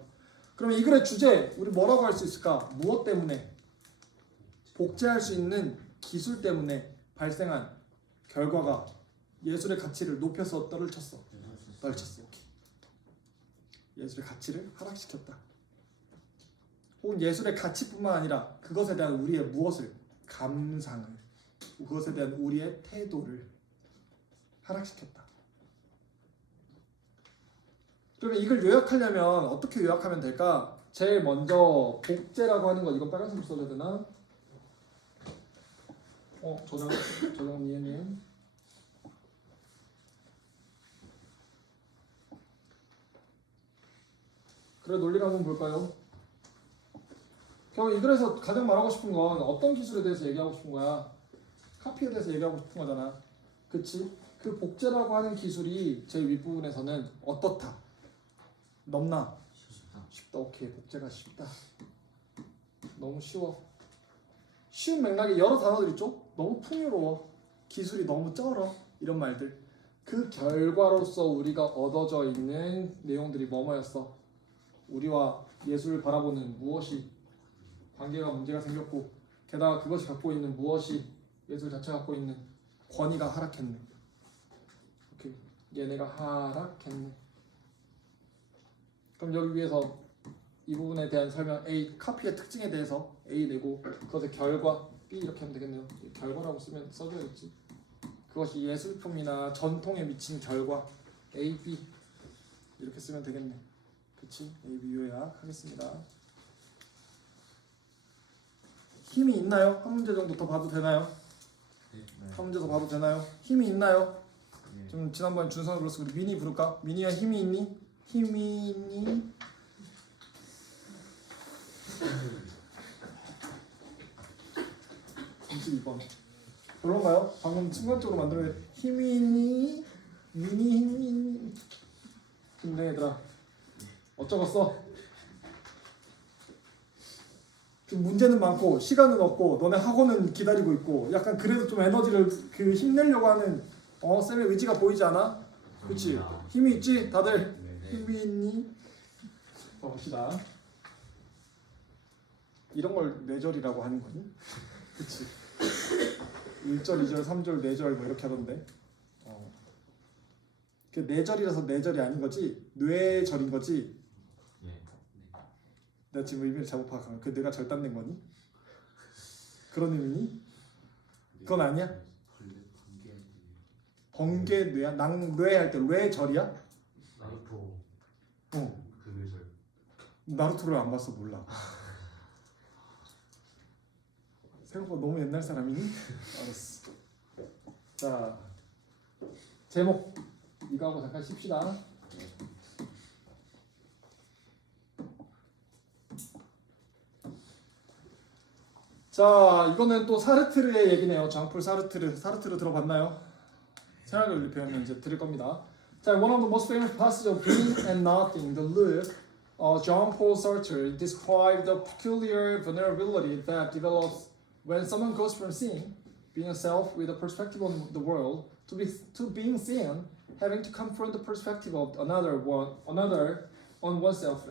그럼 이 글의 주제 우리 뭐라고 할 수 있을까? 무엇 때문에? 복제할 수 있는 기술 때문에 발생한 결과가 예술의 가치를 높여서 떨쳤어. 오케이. 예술의 가치를 하락시켰다. 혹은 예술의 가치뿐만 아니라 그것에 대한 우리의 무엇을 감상을, 그것에 대한 우리의 태도를 하락시켰다. 그러면 이걸 요약하려면 어떻게 요약하면 될까? 제일 먼저 복제라고 하는 거 이건 빨간색으로 써야 되나? 저장 니은님. 그래 논리를 한번 볼까요? 그럼 이 글에서 가장 말하고 싶은 건 어떤 기술에 대해서 얘기하고 싶은 거야? 카피에 대해서 얘기하고 싶은 거잖아. 그치? 그 복제라고 하는 기술이 제일 윗부분에서는 어떻다? 넘나? 쉽다. 오케이. 복제가 쉽다. 너무 쉬워. 쉬운 맥락에 여러 단어들 있죠? 너무 풍요로워. 기술이 너무 쩔어. 이런 말들. 그 결과로서 우리가 얻어져 있는 내용들이 뭐뭐였어? 우리와 예술을 바라보는 무엇이 관계가 문제가 생겼고 게다가 그것이 갖고 있는 무엇이 예술 자체가 갖고 있는 권위가 하락했네. 오케이. 얘네가 하락했네. 그럼 여기 위해서 이 부분에 대한 설명 A 카피의 특징에 대해서 A 내고 그것의 결과 B 이렇게 하면 되겠네요. 결과라고 써줘야겠지. 그것이 예술품이나 전통에 미친 결과 A, B 이렇게 쓰면 되겠네. 그치? A, B 요약하겠습니다. 힘이 있나요? 한 문제 정도 더 봐도 되나요? 네. 한 문제 더 봐도 되나요? 힘이 있나요? 좀 지난번 준선으로 불러서 우리 미니 부를까? 미니야 힘이 있니? 힘이 있니? (32번) 그런가요? 방금 순간적으로 만들어낸 힘이 있니? 미니 힘이 있니? 힘내 얘들아. 어쩌겠어? 좀 문제는 많고 시간은 없고 너네 학원은 기다리고 있고 약간 그래도 좀 에너지를 그 힘내려고 하는 쌤의 의지가 보이지 않아? 그치? 힘이 있지? 다들? 힘이 있니? 봅시다. 이런 걸 뇌절이라고 하는 거니? 그치? 1절, 2절, 3절, 4절 뭐 이렇게 하던데 그 뇌절이라서 뇌절이 아닌 거지? 뇌절인 거지? 내가 지금 의미를 잘못 파악한 거야. 그 뇌가 절단된 거니? 그런 의미니? 그건 아니야? 번개 뇌야? 낭뇌 할 때 뇌절이야? 나루토. 그 뇌절. 나루토를 안 봤어 몰라. 생각보다 너무 옛날 사람이니? 알았어. 자 제목 이거 하고 잠깐 쉽시다. 자 이거는 또 사르트르의 얘기네요. 장폴 사르트르. 사르트르 들어봤나요? 생활 윤리 배우면 이제 들을 겁니다. 자, one of the most famous passages of Being and Nothing, the Loop, Jean-Paul Sartre described the peculiar vulnerability that develops when someone goes from seeing, being a self with a perspective on the world, to being seen, having to confront the perspective of another on oneself.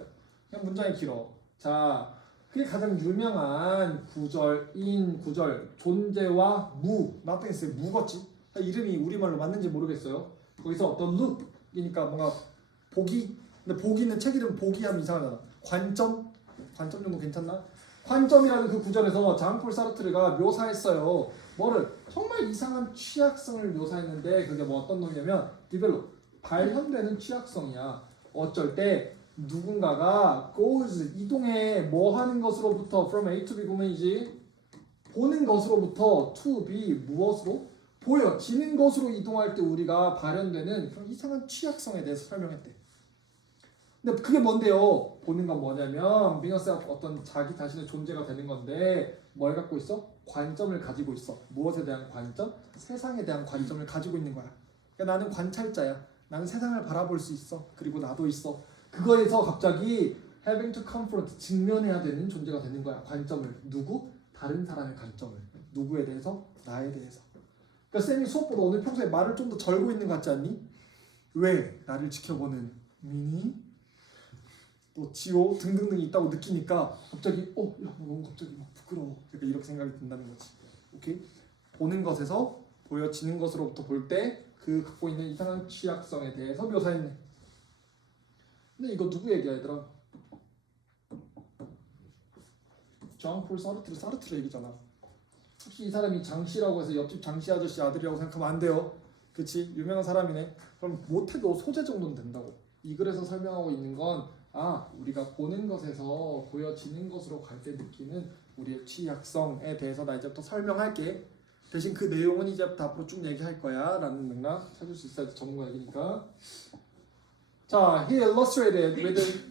그냥 문장이 길어. 자, 그게 가장 유명한 구절인 구절 존재와 무, nothing의 무겠지? 이름이 우리말로 맞는지 모르겠어요. 거기서 어떤 룩이니까 뭔가 보기. 근데 보기는 책 이름 보기 하면 이상하잖아. 관점 정도 괜찮나? 관점이라는 그 구절에서 장폴 사르트르가 묘사했어요. 뭐를 정말 이상한 취약성을 묘사했는데 그게 뭐 어떤 놈이냐면 develop 발현되는 취약성이야. 어쩔 때 누군가가 goes 이동해 뭐 하는 것으로부터 from A to B 구문이지 보는 것으로부터 to be 무엇으로 보여지는 것으로 이동할 때 우리가 발현되는 그런 이상한 취약성에 대해서 설명했대. 근데 그게 뭔데요? 보는 건 뭐냐면 미너스가 어떤 자기 자신의 존재가 되는 건데 뭘 갖고 있어? 관점을 가지고 있어. 무엇에 대한 관점? 세상에 대한 관점을 가지고 있는 거야. 그러니까 나는 관찰자야. 나는 세상을 바라볼 수 있어. 그리고 나도 있어. 그거에서 갑자기 having to confront 직면해야 되는 존재가 되는 거야. 관점을. 누구? 다른 사람의 관점을. 누구에 대해서? 나에 대해서. 그러니까 쌤이 수업보다 오늘 평소에 말을 좀 더 절고 있는 것 같지 않니? 왜? 나를 지켜보는 미니? 또 지호 등등등 있다고 느끼니까 갑자기 야 너무 갑자기 막 부끄러워. 약간 이렇게 생각이 든다는 거지. 오케이? 보는 것에서 보여지는 것으로부터 볼 때 그 갖고 있는 이상한 취약성에 대해서 묘사했네. 근데 이거 누구 얘기야 얘들아? 장폴 사르트르 얘기잖아. 혹시 이 사람이 장씨라고 해서 옆집 장씨 아저씨 아들이라고 생각하면 안 돼요. 그치? 유명한 사람이네. 그럼 못해도 소재 정도는 된다고. 이 글에서 설명하고 있는 건 우리가 보는 것에서 보여지는 것으로 갈 때 느끼는 우리의 취약성에 대해서 나 이제부터 설명할게. 대신 그 내용은 이제부터 앞으로 쭉 얘기할 거야 라는 맥락 찾을 수 있어야 전문가 얘기니까. 자, he illustrated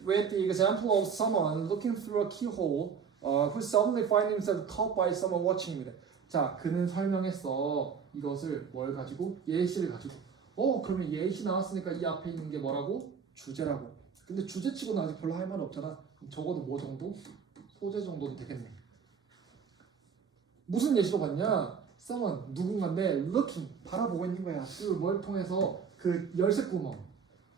with the example of someone looking through a keyhole who suddenly find himself caught by someone watching him. 자, 그는 설명했어. 이것을 뭘 가지고? 예시를 가지고. 그러면 예시 나왔으니까 이 앞에 있는 게 뭐라고? 주제라고. 근데 주제치고는 아직 별로 할 말 없잖아. 적어도 뭐 정도? 소재 정도는 되겠네. 무슨 예시로 봤냐? someone 누군가인데 looking 바라보고 있는 거야. 그 뭘 통해서 그 열쇠 구멍.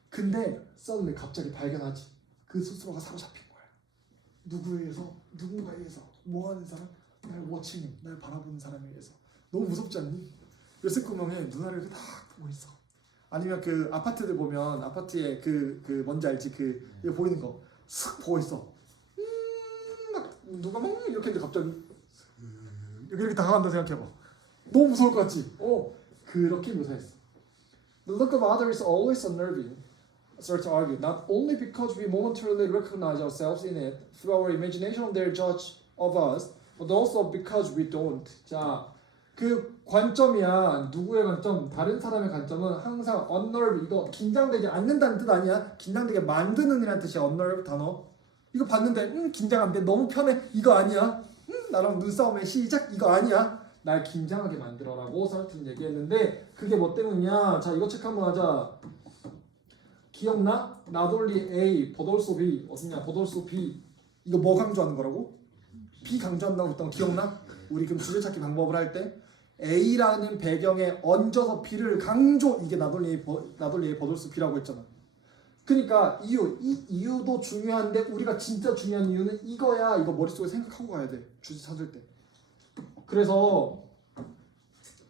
근데 suddenly 갑자기 발견하지. 그 스스로가 사로잡힌 거야. 누구에서? 누군가에서? 뭐 하는 사람? 날 watching, 날 바라보는 사람에 의해서. 너무 무섭지 않니? 열쇠 구멍에 눈알을 이렇게 딱 보고 있어. 아니면 그 아파트들 보면 아파트에 그 뭔지 알지? 이거 보이는 거 쓱 보고 있어. 막 누가 막 이렇게 했는데 갑자기 이렇게 다가간다 생각해봐. 너무 무서울 것 같지? 그렇게 묘사했어. The look of others is always unnerving. Start to argue, not only because we momentarily recognize ourselves in it through our imagination of their judge of us, but also because we don't. 자, 그 관점이야. 누구의 관점? 다른 사람의 관점은 항상 unnerve. 이거 긴장되지 않는다는 뜻 아니야? 긴장되게 만드는 이라는 뜻이야. unnerve 단어. 이거 봤는데 긴장 안 돼. 너무 편해. 이거 아니야. 나랑 눈싸움의 시작. 이거 아니야. 날 긴장하게 만들어라고 사르트는 얘기했는데 그게 뭐 때문이냐? 자, 이거 체크 한번 하자. 기억나? Not only A, but also B. 어디냐? but also B. 이거 뭐 강조하는 거라고? B 강조한다고 했던 거 기억나? 우리 그럼 주제 찾기 방법을 할 때 A라는 배경에 얹어서 B를 강조. 이게 not only A, but also B라고 했잖아. 그러니까 이 이유도 중요한데 우리가 진짜 중요한 이유는 이거야. 이거 머릿속에 생각하고 가야 돼. 주제 찾을 때. 그래서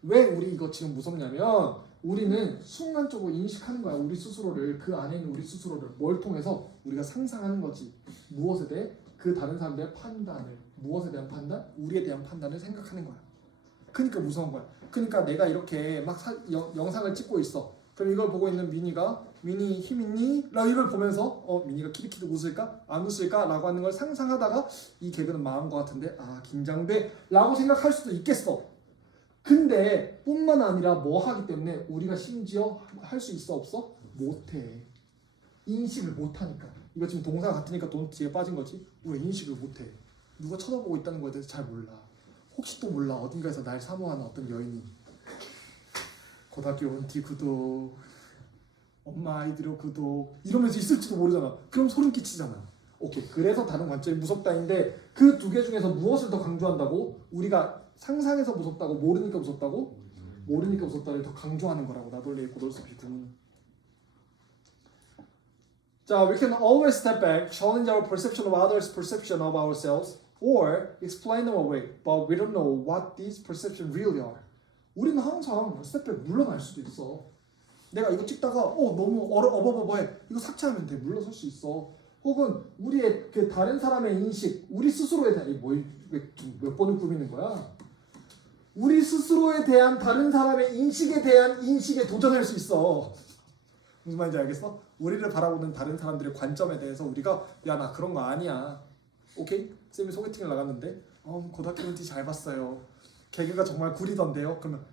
왜 우리 이거 지금 무섭냐면 우리는 순간적으로 인식하는 거야. 우리 스스로를. 그 안에 있는 우리 스스로를. 뭘 통해서? 우리가 상상하는 거지. 무엇에 대해? 그 다른 사람들의 판단을. 무엇에 대한 판단? 우리에 대한 판단을 생각하는 거야. 그러니까 무서운 거야. 그러니까 내가 이렇게 막 영상을 찍고 있어. 그럼 이걸 보고 있는 미니가 미니 힘 있니? 라고 이걸 보면서 미니가 키득키득 웃을까? 안 웃을까? 라고 하는 걸 상상하다가 이 개그는 망한 것 같은데 긴장돼 라고 생각할 수도 있겠어. 근데 뿐만 아니라 뭐 하기 때문에 우리가 심지어 할 수 있어 없어? 못해. 인식을 못하니까. 이거 지금 동사가 같으니까 돈 뒤에 빠진 거지. 왜 인식을 못해? 누가 쳐다보고 있다는 거에 대해서 잘 몰라. 혹시 또 몰라. 어딘가에서 날 사모하는 어떤 여인이 고등학교 온 뒤 구독, 엄마 아이디로 구독 이러면서 있을지도 모르잖아. 그럼 소름 끼치잖아. 오케이. 그래서 다른 관점이 무섭다인데 그 두 개 중에서 무엇을 더 강조한다고? 우리가 상상해서 무섭다고? 모르니까 무섭다고? 모르니까 무섭다를 더 강조하는 거라고. 나돌리 고돌스피 구문. 자, we can always step back, challenge our perception of others' perception of ourselves, or explain them away, but we don't know what these perceptions really are. 우리는 항상 step back 물러날 수도 있어. 내가 이거 찍다가 너무 어버버버해. 이거 삭제하면 돼. 물러설 수 있어. 혹은 우리의 그 다른 사람의 인식, 우리 스스로에 대한 몇 번을 꾸미는 거야? 우리 스스로에 대한 다른 사람의 인식에 대한 인식에 도전할 수 있어. 무슨 말인지 알겠어? 우리를 바라보는 다른 사람들의 관점에 대해서 우리가 야 나 그런 거 아니야. 오케이? 쌤이 소개팅을 나갔는데 고등학교 멘티 잘 봤어요. 개그가 정말 구리던데요. 그러면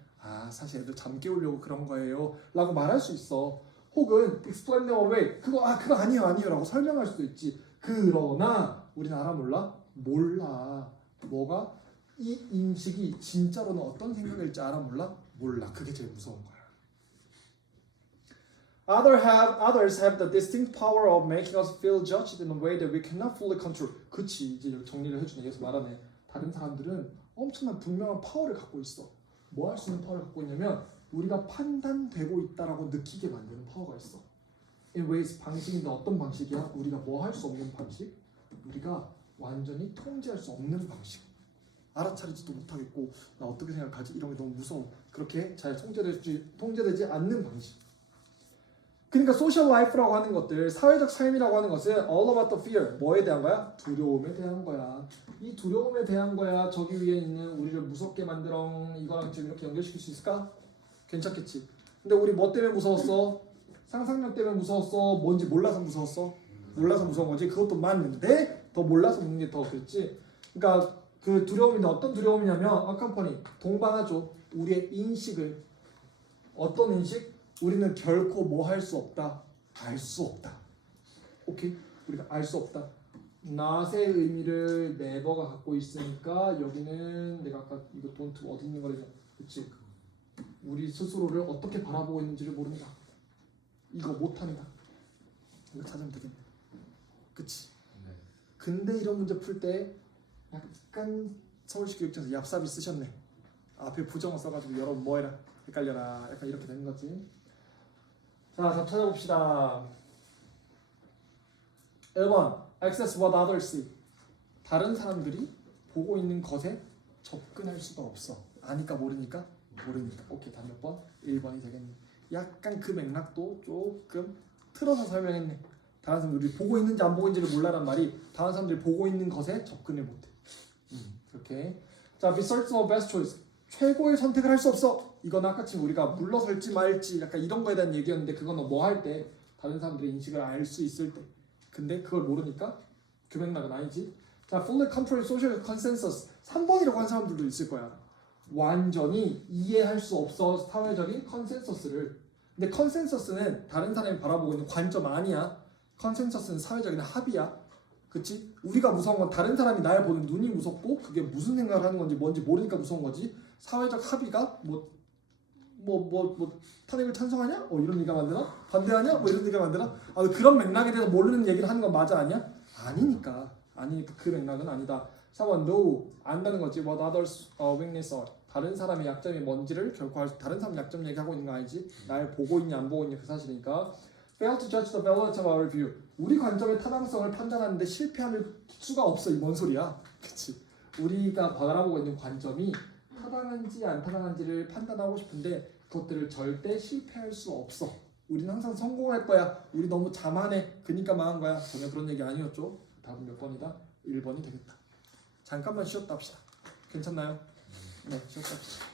사실 애들 잠 깨우려고 그런 거예요 라고 말할 수 있어. 혹은 explain them away. 그거 아니에요 라고 설명할 수도 있지. 그러나 우리는 알아 몰라? 몰라. 뭐가? 이 인식이 진짜로는 어떤 생각일지 알아 몰라? 몰라. 그게 제일 무서운 거야. Others have the distinct power of making us feel judged in a way that we cannot fully control. 그치, 이제 여기 정리를 해주네. 여기서 말하네. 다른 사람들은 엄청난 분명한 파워를 갖고 있어. 뭐 할 수 있는 파워를 갖고 있냐면 우리가 판단되고 있다라고 느끼게 만드는 파워가 있어. In ways, 방식인데 어떤 방식이야? 우리가 뭐 할 수 없는 방식? 우리가 완전히 통제할 수 없는 방식. 알아차리지도 못하겠고 나 어떻게 생각하지? 이런 게 너무 무서워. 그렇게 잘 통제되지 않는 방식. 그러니까 소셜 라이프라고 하는 것들, 사회적 삶이라고 하는 것은 all about the fear. 뭐에 대한 거야? 두려움에 대한 거야. 이 두려움에 대한 거야. 저기 위에 있는 우리를 무섭게 만들어. 이거랑 지금 이렇게 연결시킬 수 있을까? 괜찮겠지. 근데 우리 뭐 때문에 무서웠어? 상상력 때문에 무서웠어? 뭔지 몰라서 무서웠어? 몰라서 무서운 거지. 그것도 맞는데 더 몰라서 묻는 게 더 그렇지. 그러니까 그 두려움인데 어떤 두려움이냐면 아캄퍼니 동반하죠. 우리의 인식을. 어떤 인식? 우리는 결코 뭐 할 수 없다. 알 수 없다. 오케이? 우리가 알 수 없다. not의 의미를 never가 갖고 있으니까 여기는 내가 아까 이거 don't 어디 있는 거래. 그치? 우리 스스로를 어떻게 바라보고 있는지를 모른다. 이거 못한다. 이거 찾으면 되겠네. 그치? 네. 근데 이런 문제 풀 때 약간 서울시 교육청에서 얍삽이 쓰셨네. 앞에 부정어 써가지고 여러분 뭐해라 헷갈려라 약간 이렇게 되는 거지. 자, 답 찾아봅시다. 1번 access what others see. 다른 사람들이 보고 있는 것에 접근할 수가 없어. 아니까 모르니까? 모르니까. 오케이, 답 몇 번? 1번이 되겠네. 약간 그 맥락도 조금 틀어서 설명했네. 다른 사람들이 보고 있는지 안 보고 있는지를 몰라란 말이 다른 사람들이 보고 있는 것에 접근을 못해. 이렇게. 자, be certain of best choice. 최고의 선택을 할 수 없어. 이건 아까 지금 우리가 물러설지 말지 약간 이런 거에 대한 얘기였는데 그거는 뭐 할 때 다른 사람들의 인식을 알 수 있을 때. 근데 그걸 모르니까 그 맥락은 아니지. 자, fully control social consensus. 3번이라고 한 사람들도 있을 거야. 완전히 이해할 수 없어 사회적인 컨센서스를. 근데 컨센서스는 다른 사람이 바라보고 있는 관점 아니야. 컨센서스는 사회적인 합의야. 그치? 우리가 무서운 건 다른 사람이 날 보는 눈이 무섭고 그게 무슨 생각을 하는 건지 뭔지 모르니까 무서운 거지. 사회적 합의가 탄핵을 찬성하냐? 이런 얘기가 만드나? 반대하냐? 이런 얘기가 만드나? 그런 맥락에 대해서 모르는 얘기를 하는 건 맞아 아니야? 아니니까 그 맥락은 아니다. 4번 no 안다는 거지. What others weakness are. 다른 사람의 약점이 뭔지를 결코 다른 사람 약점 얘기하고 있는 거 아니지? 날 보고 있냐 안 보고 있냐 그 사실이니까. Fail to judge the validity of our view. 우리 관점의 타당성을 판단하는데 실패할 수가 없어. 이 뭔 소리야? 그치? 우리가 바라보고 있는 관점이 타당한지 안 타당한지를 판단하고 싶은데 그것들을 절대 실패할 수 없어. 우리는 항상 성공할 거야. 우리 너무 자만해. 그니까 망한 거야. 전혀 그런 얘기 아니었죠. 답은 몇 번이다? 1번이 되겠다. 잠깐만 쉬었다 합시다. 괜찮나요? 네, 쉬었다 합시다.